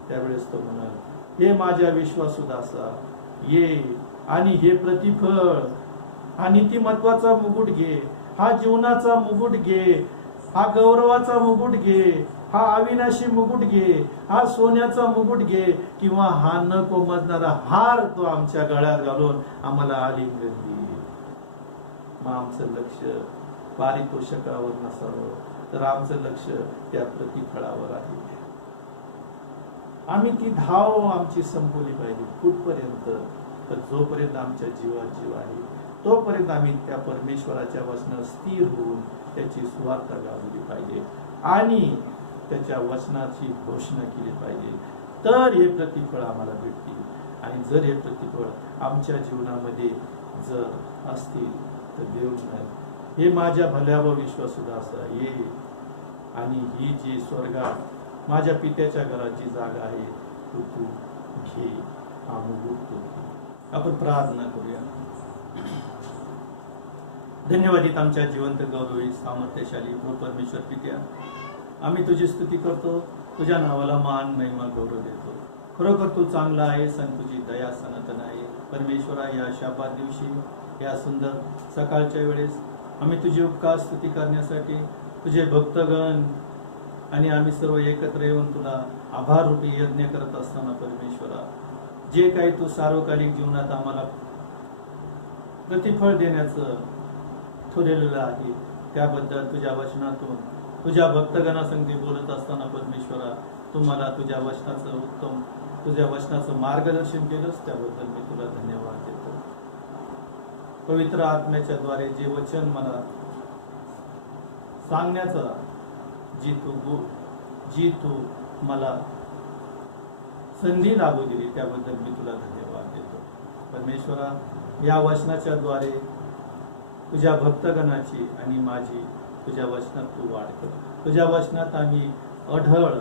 त्यावेळेस तो म्हणाल, हे माझ्या विश्वासू दासा ये आणि हे प्रतिफळ, हा नीतिमत्वाचा मुकुट घे, हा जीवनाचा मुकुट घे, हा गौरवाचा मुकुट घे, हा अविनाशी मुकुट घे, हा सोन्याचा मुकुट घे, किंवा हा न कोमजणारा हार तो आमच्या गळ्यात घालून आम्हाला आलिंगन दे. मग आमचं लक्ष पारितोषिकावर नसावं, तर आमचं लक्ष त्या प्रतिफळावर आहे. आम्ही ती धाव आमची संपवली पाहिजे. कुठपर्यंत? तर जोपर्यंत आमच्या जीवात जीव आहे तोपर्यंत आम्ही त्या परमेश्वराच्या वचनात स्थिर होऊन त्याची सुवार्ता गाजवली पाहिजे आणि त्याच्या वचनाची घोषणा केली पाहिजे. तर हे प्रतिफळ आम्हाला भेटतील. आणि जर हे प्रतिफळ आमच्या जीवनामध्ये जर असतील तर देव म्हणाल, हे माझ्या भल्या व विश्वासू दासा ये आणि ही जी स्वर्गात माझ्या पित्याच्या घराची जागा आहे तू घे, हा मुकुट तू घे. आपण प्रार्थना करूया. धन्यवादित आमच्या जिवंत गौरवी सामर्थ्यशाली व परमेश्वर पित्या, आम्ही तुझी स्तुती करतो, तुझ्या नावाला मान महिमा गौरव देतो. खरोखर तू चांगला आहेस आणि तुझी दया सनातन आहे. परमेश्वरा, या शाबात दिवशी, या सुंदर सकाळच्या वेळेस आम्ही तुझी उपकार स्तुती करण्यासाठी तुझे भक्तगण आणि आम्ही सर्व एकत्र येऊन तुला आभार रूपी यज्ञ करत असताना परमेश्वरा, जे काही तू सार्वकालिक जीवनात आम्हाला प्रतिफळ देण्याचं ठरवलेलं आहे त्याबद्दल तुझ्या वचनातून तुझ्या भक्तगणासंगती बोलत असताना परमेश्वरा, तुम्हाला तुझ्या वचनाचं उत्तम, तुझ्या वचनाचं मार्गदर्शन केलंस त्याबद्दल मी तुला धन्यवाद देतो. पवित्र आत्म्याच्या द्वारे जे वचन मला सांगण्याचा जी तू मला संधी लागू दिली त्याबद्दल मी तुला धन्यवाद देतो. परमेश्वरा, या वचनाच्या द्वारे तुझ्या भक्तगणाची आणि माझी तुझ्या वचनात तू वाढ कर. तुझ्या वचनात आम्ही अढळ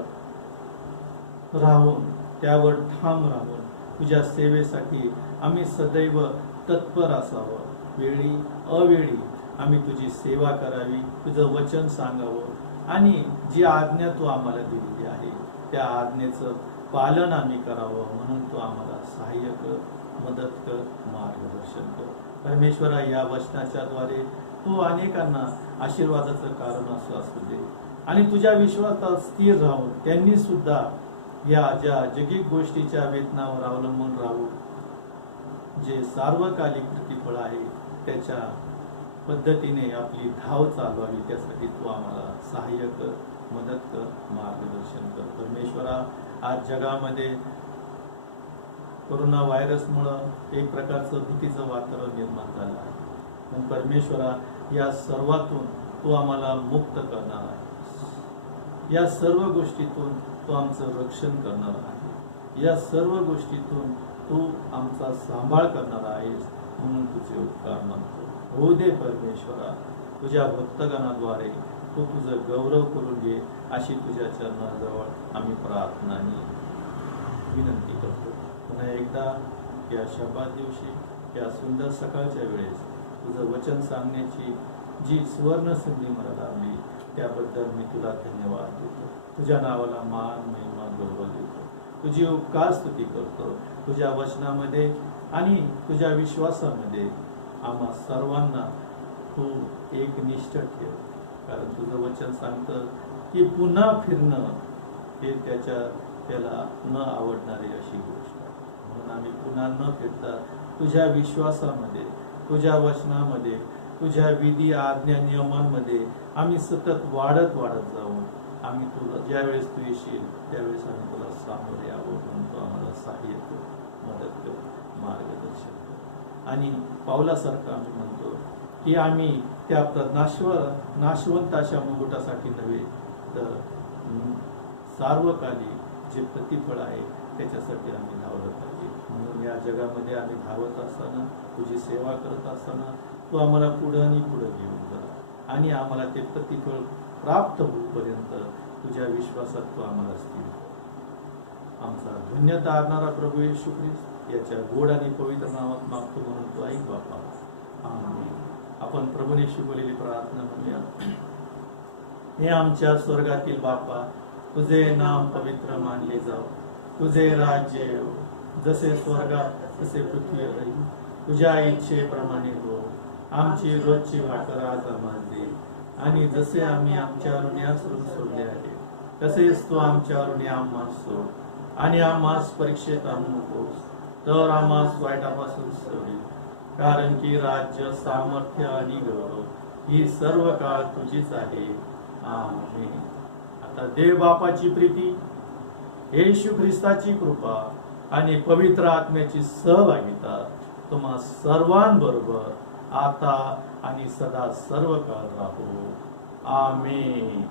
राहून, त्यावर ठाम राहून तुझ्या सेवेसाठी आम्ही सदैव तत्पर असावं. वेळी अवेळी आम्ही तुझी सेवा करावी, तुझं वचन सांगावं आणि जी आज्ञा तू आम्हाला दिलेली आहे त्या आज्ञेचं पालन आम्ही करावं. म्हणून तू आम्हाला सहाय्य कर, मदत कर, मार्गदर्शन कर. परमेश्वरा, या वचनाच्या द्वारे तू अनेकांना आशीर्वादाचं कारण असू दे आणि तुझ्या विश्वासात स्थिर राहून त्यांनी सुद्धा या ज्या जगिक गोष्टीच्या वेतनावर अवलंबून राहू, जे सार्वकालिक प्रतिफळ आहे त्याच्या पद्धतीने आपली धाव चालवावी. त्यासाठी तू आम्हाला सहाय्य कर, मदत कर, मार्गदर्शन कर. परमेश्वरा, आज जगामध्ये कोरोना व्हायरसमुळं एक प्रकारचं भीतीचं वातावरण निर्माण झालं आहे. पण परमेश्वरा, या सर्वातून तू आम्हाला मुक्त करणार आहे. या सर्व गोष्टीतून तू आमचं रक्षण करणार आहे. या सर्व गोष्टीतून तू आमचा सांभाळ करणारा आहेस म्हणून तुझे उपकार मानतो. होऊ दे परमेश्वरा, तुझ्या भक्तगणाद्वारे तू तुझं गौरव करून घे, अशी तुझ्या चरणाजवळ आम्ही प्रार्थनाने विनंती करतो. पुन्हा एकदा या शब्दात दिवशी, या सुंदर सकाळच्या वेळेस तुझं वचन सांगण्याची जी सुवर्ण संधी मला लाभली, त्याबद्दल मी तुला धन्यवाद देतो. तुझ्या नावाला मान, महिमा, गौरव देतो. तुझी उपकार स्तुती करतो. तुझ्या वचनामध्ये आणि तुझ्या विश्वासामध्ये आम्हा सर्वांना तू एक निष्ठ ठेव, कारण तुझं वचन सांगतं की पुन्हा फिरणं हे त्याला न आवडणारी अशी गोष्ट आहे. म्हणून आम्ही पुन्हा न फिरता तुझ्या विश्वासामध्ये, तुझ्या वचनामध्ये, तुझ्या विधी आज्ञा नियमांमध्ये आम्ही सतत वाढत जाऊन आम्ही तुला ज्यावेळेस तू येशील त्यावेळेस आम्ही तुला सामोरे यावं म्हणून तू आम्हाला सहाय्य कर, मदत कर, मार्गदर्शन कर. आणि पावलासारखं आम्ही म्हणतो की आम्ही त्या नाशवंत अशा मुकुटासाठी नव्हे, तर सार्वकालिक जे प्रतिफळ आहे त्याच्यासाठी आम्ही धावलं पाहिजे. म्हणून या जगामध्ये आम्ही धावत असताना, तुझी सेवा करत असताना तू आम्हाला पुढं आणि पुढं घेऊन जा, आणि आम्हाला ते प्रतिफळ प्राप्त होईपर्यंत तुझ्या विश्वासात तू आम्हाला स्थिर. आमचा धन्यता आणणारा प्रभू येशू ख्रिस्त याच्या गोड आणि पवित्र नावात मागतो म्हणून तू ऐक बापा. आमेन. आपण प्रभूने शिकवलेली प्रार्थना म्हणूया. हे आमच्या स्वर्गातील बापा, तुझे नाम पवित्र मानले जाव, तुझे राज्य येव, जसे स्वर्गात तसे पृथ्वीवर राहील. तुझ्या इच्छेप्रमाणे हो. आमची रोजची भाकर आज आम्हाला दे, आणि जसे आम्ही आमच्या ऋण्यासरून सोडले आहे तसेच तू आमच्या ऋणी आम्हास सोड, आणि आम्हास परीक्षेत आणू नकोस, तर आम्हास वाईटापासून सोडील. कारण की राज्य, सामर्थ्य आणि गौरव ही सर्व काळ तुझीच आहे. आमेन. आता देव बापाची प्रीती, येशू ख्रिस्ताची कृपा आणि पवित्र आत्म्याची सहभागिता तुम्हा सर्वांबरोबर आता आणि सदा सर्व काळ राहो. आमेन.